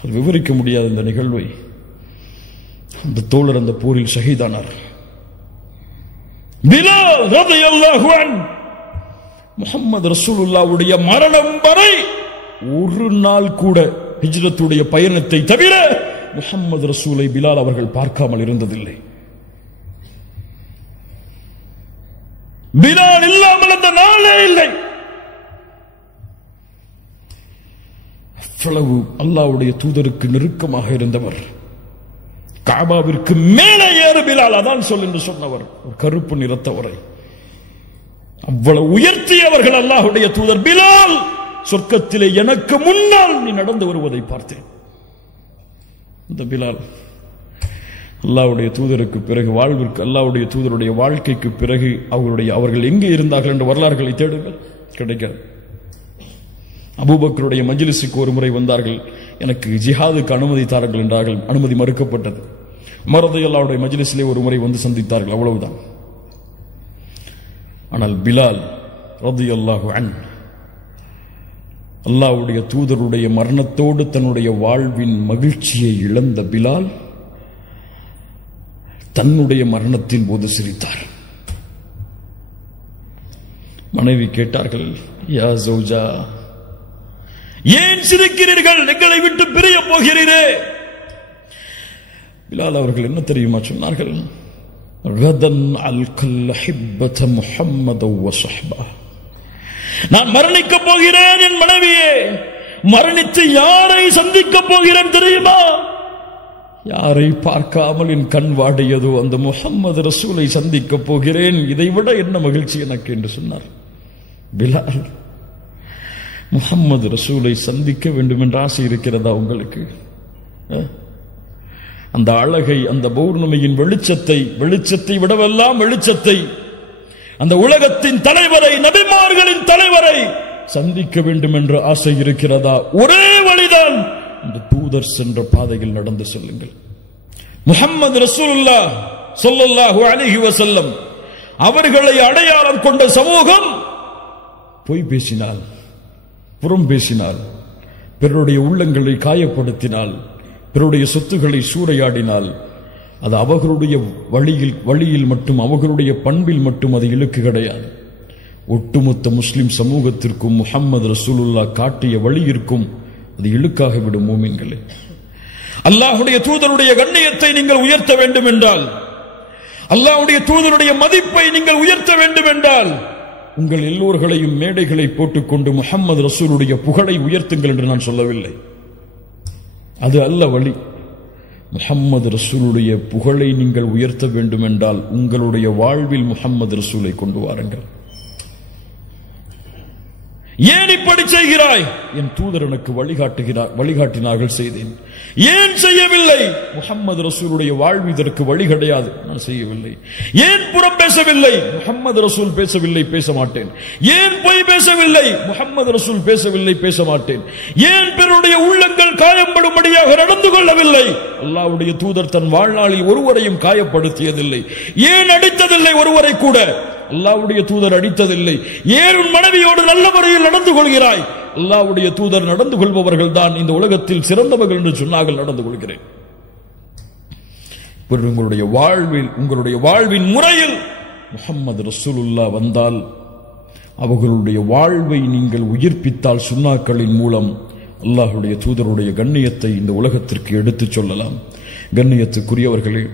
அது விவரிக்க முடியாத இந்த நிகழ்வை. அந்த தோழர் அந்த போரில் ஷஹீதானார். பிலால் ரலியல்லாஹு அன்ஹு முஹம்மது ரசூலுல்லாஹ்வுடைய மரணம் வரை ஒரு நாள் கூட ஹிஜ்ரத்துடைய பயணத்தை தவிர முஹம்மது ரசூலை பிலால் அவர்கள் பார்க்காமல் இருந்ததில்லை. பிலால் இல்லாமல் அந்த நாளே இல்லை. அவ்வளவு அல்லாஹ்வுடைய தூதருக்கு நெருக்கமாக இருந்தவர். காபாவிற்கு மேலே ஏறு பிலால், அதான் சொல் என்று சொன்னவர், ஒரு கருப்பு நிறத்தவரை அவ்வளவு உயர்த்தியவர்கள் அல்லாஹ்வுடைய தூதர். பிலால், சொர்க்கத்திலே எனக்கு முன்னால் நீ நடந்து வருவதை பார்த்தேன். இந்த பிலால் அல்லாஹ்வுடைய தூதருக்கு பிறகு வாழ்விற்கு, அல்லாஹ்வுடைய தூதருடைய வாழ்க்கைக்கு பிறகு அவர்கள் எங்கே இருந்தார்கள் என்ற வரலாறுகளை தேடுங்கள், கிடைக்காது. அபூபக்கருடைய மஜ்லிஸுக்கு ஒரு முறை வந்தார்கள், எனக்கு ஜிஹாதுக்கு அனுமதி தாருங்கள் என்றார்கள். அனுமதி மறுக்கப்பட்டது. உமர் ரலியல்லாஹுடைய மஜ்லிஸிலே ஒரு முறை வந்து சந்தித்தார்கள், அவ்வளவுதான். ஆனால் பிலால் ரலியல்லாஹு அன்ஹு அல்லாஹ்வுடைய தூதருடைய மரணத்தோடு தன்னுடைய வாழ்வின் மகிழ்ச்சியை இழந்த பிலால் தன்னுடைய மரணத்தின் போது சிரித்தார். மனைவி கேட்டார்கள், யா ஜௌஜா, ஏன் சிரிக்கிறீர்கள்? எங்களை விட்டு பிரிய போகிறீரே. பிலால் அவர்கள் என்ன தெரியுமா சொன்னார்கள்? கதன் அல்கல் ஹிப்பத முஹம்மத வ ஸஹ்பா. நான் மரணிக்க போகிறேன் என் மனைவியே. மரணித்து யாரை சந்திக்க போகிறேன் தெரியுமா? யாரை பார்க்காமல் என் கண் வாடியதோ அந்த முஹம்மது ரசூலை சந்திக்க போகிறேன். இதைவிட என்ன மகிழ்ச்சி எனக்கு என்று சொன்னார் பிலால். முஹம்மது ரசூலை சந்திக்க வேண்டும் என்ற ஆசை இருக்கிறதா உங்களுக்கு? அந்த அழகை, அந்த பௌர்ணமியின் வெளிச்சத்தை விடவெல்லாம் வெளிச்சத்தை, அந்த உலகத்தின் தலைவரை, நபிமார்களின் தலைவரை சந்திக்க வேண்டும் என்ற ஆசை இருக்கிறதா? ஒரே வழிதான், அந்த தூதர் சென்ற பாதையில் நடந்து செல்லுங்கள். முஹம்மது ரசூலுல்லாஹ் ஸல்லல்லாஹு அலைஹி வஸல்லம் அவர்களை அடையாளம் கொண்ட சமூகம் பொய் பேசினால், புறம் பேசினால், பிறருடைய உள்ளங்களை காயப்படுத்தினால், பிறருடைய சொத்துக்களை சூறையாடினால், அது அவர்களுடைய வழியில் மட்டும், அவர்களுடைய பண்பில் மட்டும் அது இழுக்கு கிடையாது. ஒட்டுமொத்த முஸ்லிம் சமூகத்திற்கும் முஹம்மது ரசூலுல்லாஹ் காட்டிய வழியிற்கும் அது இழுக்காகிவிடும். மூமின்களே, அல்லாஹ்வுடைய தூதருடைய கண்ணியத்தை நீங்கள் உயர்த்த வேண்டும் என்றால், அல்லாஹ்வுடைய தூதருடைய மதிப்பை நீங்கள் உயர்த்த வேண்டும் என்றால், உங்கள் எல்லோர்களையும் மேடைகளை போட்டுக்கொண்டு முஹம்மது ரசூலுடைய புகழை உயர்த்துங்கள் என்று நான் சொல்லவில்லை. அது அல்ல வழி. முஹம்மது ரசூலுடைய புகழை நீங்கள் உயர்த்த வேண்டும் என்றால் உங்களுடைய வாழ்வில் முஹம்மது ரசூலை கொண்டு வாருங்கள். ஏன் இப்படி செய்கிறாய்? என் தூதர் எனக்கு வழிகாட்டினார்கள், செய்தேன். ஏன் செய்யவில்லை? முஹம்மது ரசூலுடைய வாழ்வு இதற்கு வழி கிடையாது, நான் செய்யவில்லை. ஏன் புறம் பேசவில்லை? முஹம்மது ரசூல் பேசவில்லை, பேச மாட்டேன். ஏன் பொய் பேசவில்லை? முஹம்மது ரசூல் பேசவில்லை, பேச மாட்டேன். ஏன் பிறருடைய உள்ளங்கள் காயப்படும்படியாக நடந்து கொள்ளவில்லை? அல்லாஹ்வுடைய தூதர் தன் வாழ்நாளில் ஒருவரையும் காயப்படுத்தியதில்லை. ஏன் அடித்ததில்லை? ஒருவரை கூட அல்லாஹ்வுடைய தூதர் அடித்ததில்லை. ஏன் உன் மனைவியோடு நல்ல முறையில் நடந்து கொள்கிறாய்? அல்லாஹ்வுடைய தூதர் நடந்து கொள்பவர்கள் தான் இந்த உலகத்தில் சிறந்தவர்கள் என்று சொன்னார்கள், நடந்து கொள்கிறேன். உங்களுடைய வாழ்வின் முறையில் முஹம்மது ரசூலுல்லாஹ் வந்தால், அவர்களுடைய வாழ்வை நீங்கள் உயிர்ப்பித்தால், சுன்னாக்களின் மூலம் அல்லாஹ்வுடைய தூதருடைய கண்ணியத்தை இந்த உலகத்திற்கு எடுத்துச் சொல்லலாம். கண்ணியத்துக்குரியவர்களே,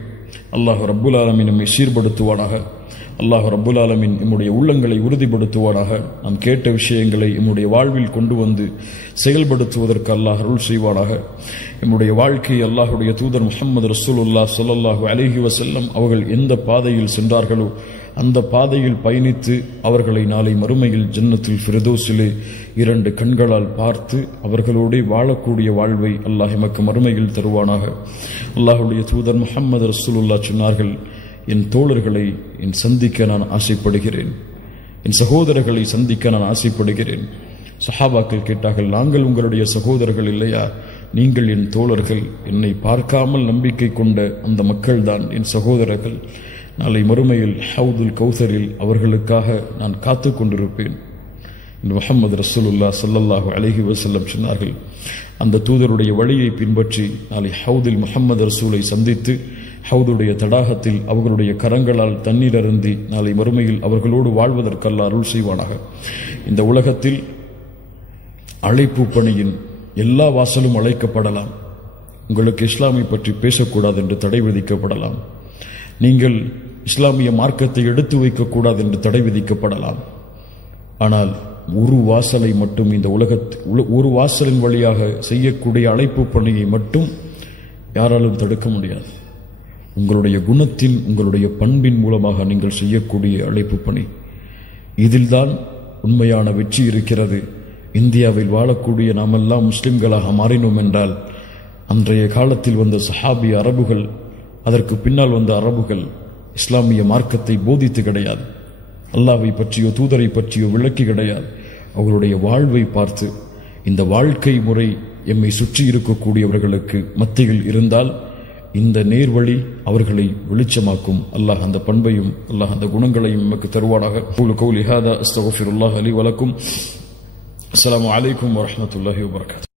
அல்லாஹ் ரப்புல் ஆலமீன் நம்மை சீர்படுத்துவானாக. அல்லாஹ் ரப்புல் ஆலமீன் நம்முடைய உள்ளங்களை உறுதிப்படுத்துவானாக. நாம் கேட்ட விஷயங்களை நம்முடைய வாழ்வில் கொண்டு வந்து செயல்படுத்துவதற்கு அல்லாஹ் அருள் செய்வானாக. நம்முடைய வாழ்க்கையை அல்லாஹ்வுடைய தூதர் முஹம்மது ரசூலுல்லாஹ் ஸல்லல்லாஹு அலைஹி வஸல்லம் அவர்கள் எந்த பாதையில் சென்றார்களோ அந்த பாதையில் பயணித்து அவர்களை நாளை மறுமையில் ஜன்னத்துல் ஃபிர்தௌஸிலே 2 கண்களால் பார்த்து அவர்களோடு வாழக்கூடிய வாழ்வை அல்லாஹ் எமக்கு மறுமையில் தருவானாக. அல்லாஹ்வுடைய தூதர் முஹம்மது ரசூலுல்லாஹ் சொன்னார்கள், என் தோழர்களை சந்திக்க நான் ஆசைப்படுகிறேன், என் சகோதரர்களை சந்திக்க நான் ஆசைப்படுகிறேன். சஹாபாக்கள் கேட்டார்கள், நாங்கள் உங்களுடைய சகோதரர்கள் இல்லையா? நீங்கள் என் தோழர்கள், என்னை பார்க்காமல் நம்பிக்கை கொண்ட அந்த மக்கள் தான் என் சகோதரர்கள். நாளை மறுமையில் ஹவுதுல் கௌசரில் அவர்களுக்காக நான் காத்து கொண்டிருப்பேன். முஹம்மது ரசூலுல்லாஹ் ஸல்லல்லாஹு அலைஹி வஸல்லம் சொன்னார்கள், அந்த தூதருடைய வழியை பின்பற்றி நாளை ஹவுதில் முஹம்மது ரசூலை சந்தித்து ஹவுதுடைய தடாகத்தில் அவர்களுடைய கரங்களால் தண்ணீர் அருந்தி நாளை மறுமையில் அவர்களோடு வாழ்வதற்கு அல்லாஹ் அருள் செய்வானாக. இந்த உலகத்தில் அழைப்பு பணியின் எல்லா வாசலும் அழைக்கப்படலாம். உங்களுக்கு இஸ்லாமை பற்றி பேசக்கூடாது என்று தடை விதிக்கப்படலாம். நீங்கள் இஸ்லாமிய மார்க்கத்தை எடுத்து வைக்கக்கூடாது என்று தடை விதிக்கப்படலாம். ஆனால் ஒரு வாசலை மட்டும், இந்த ஒரு வாசலின் வழியாக செய்யக்கூடிய அழைப்பு பணியை மட்டும் யாராலும் தடுக்க முடியாது. உங்களுடைய குணத்தின், உங்களுடைய பண்பின் மூலமாக நீங்கள் செய்யக்கூடிய அழைப்பு பணி, இதில்தான் உண்மையான வெற்றி இருக்கிறது. இந்தியாவில் வாழக்கூடிய நாமெல்லாம் முஸ்லிம்களாக மாறினோம் என்றால், அன்றைய காலத்தில் வந்த சஹாபி அரபுகள், அதற்கு பின்னால் வந்த அரபுகள் இஸ்லாமிய மார்க்கத்தை போதித்து கிடையாது, அல்லாஹ்வை பற்றியோ தூதரை பற்றியோ விளக்கி கிடையாது. அவர்களுடைய வாழ்வை பார்த்து, இந்த வாழ்க்கை முறை எம்மை சுற்றி இருக்கக்கூடியவர்களுக்கு மத்தியில் இருந்தால் இந்த நேர்வழி அவர்களை வெளிச்சமாக்கும். அல்லாஹ் அந்த பண்பையும் அல்லாஹ் அந்த குணங்களையும் நமக்கு தருவானாக. கௌலி ஹாதா அஸ்தக்ஃபிருல்லாஹ் லி வ லக்கும். அஸ்ஸலாமு அலைக்கும் வ ரஹ்மத்துல்லாஹி வ பரகாத்துஹு.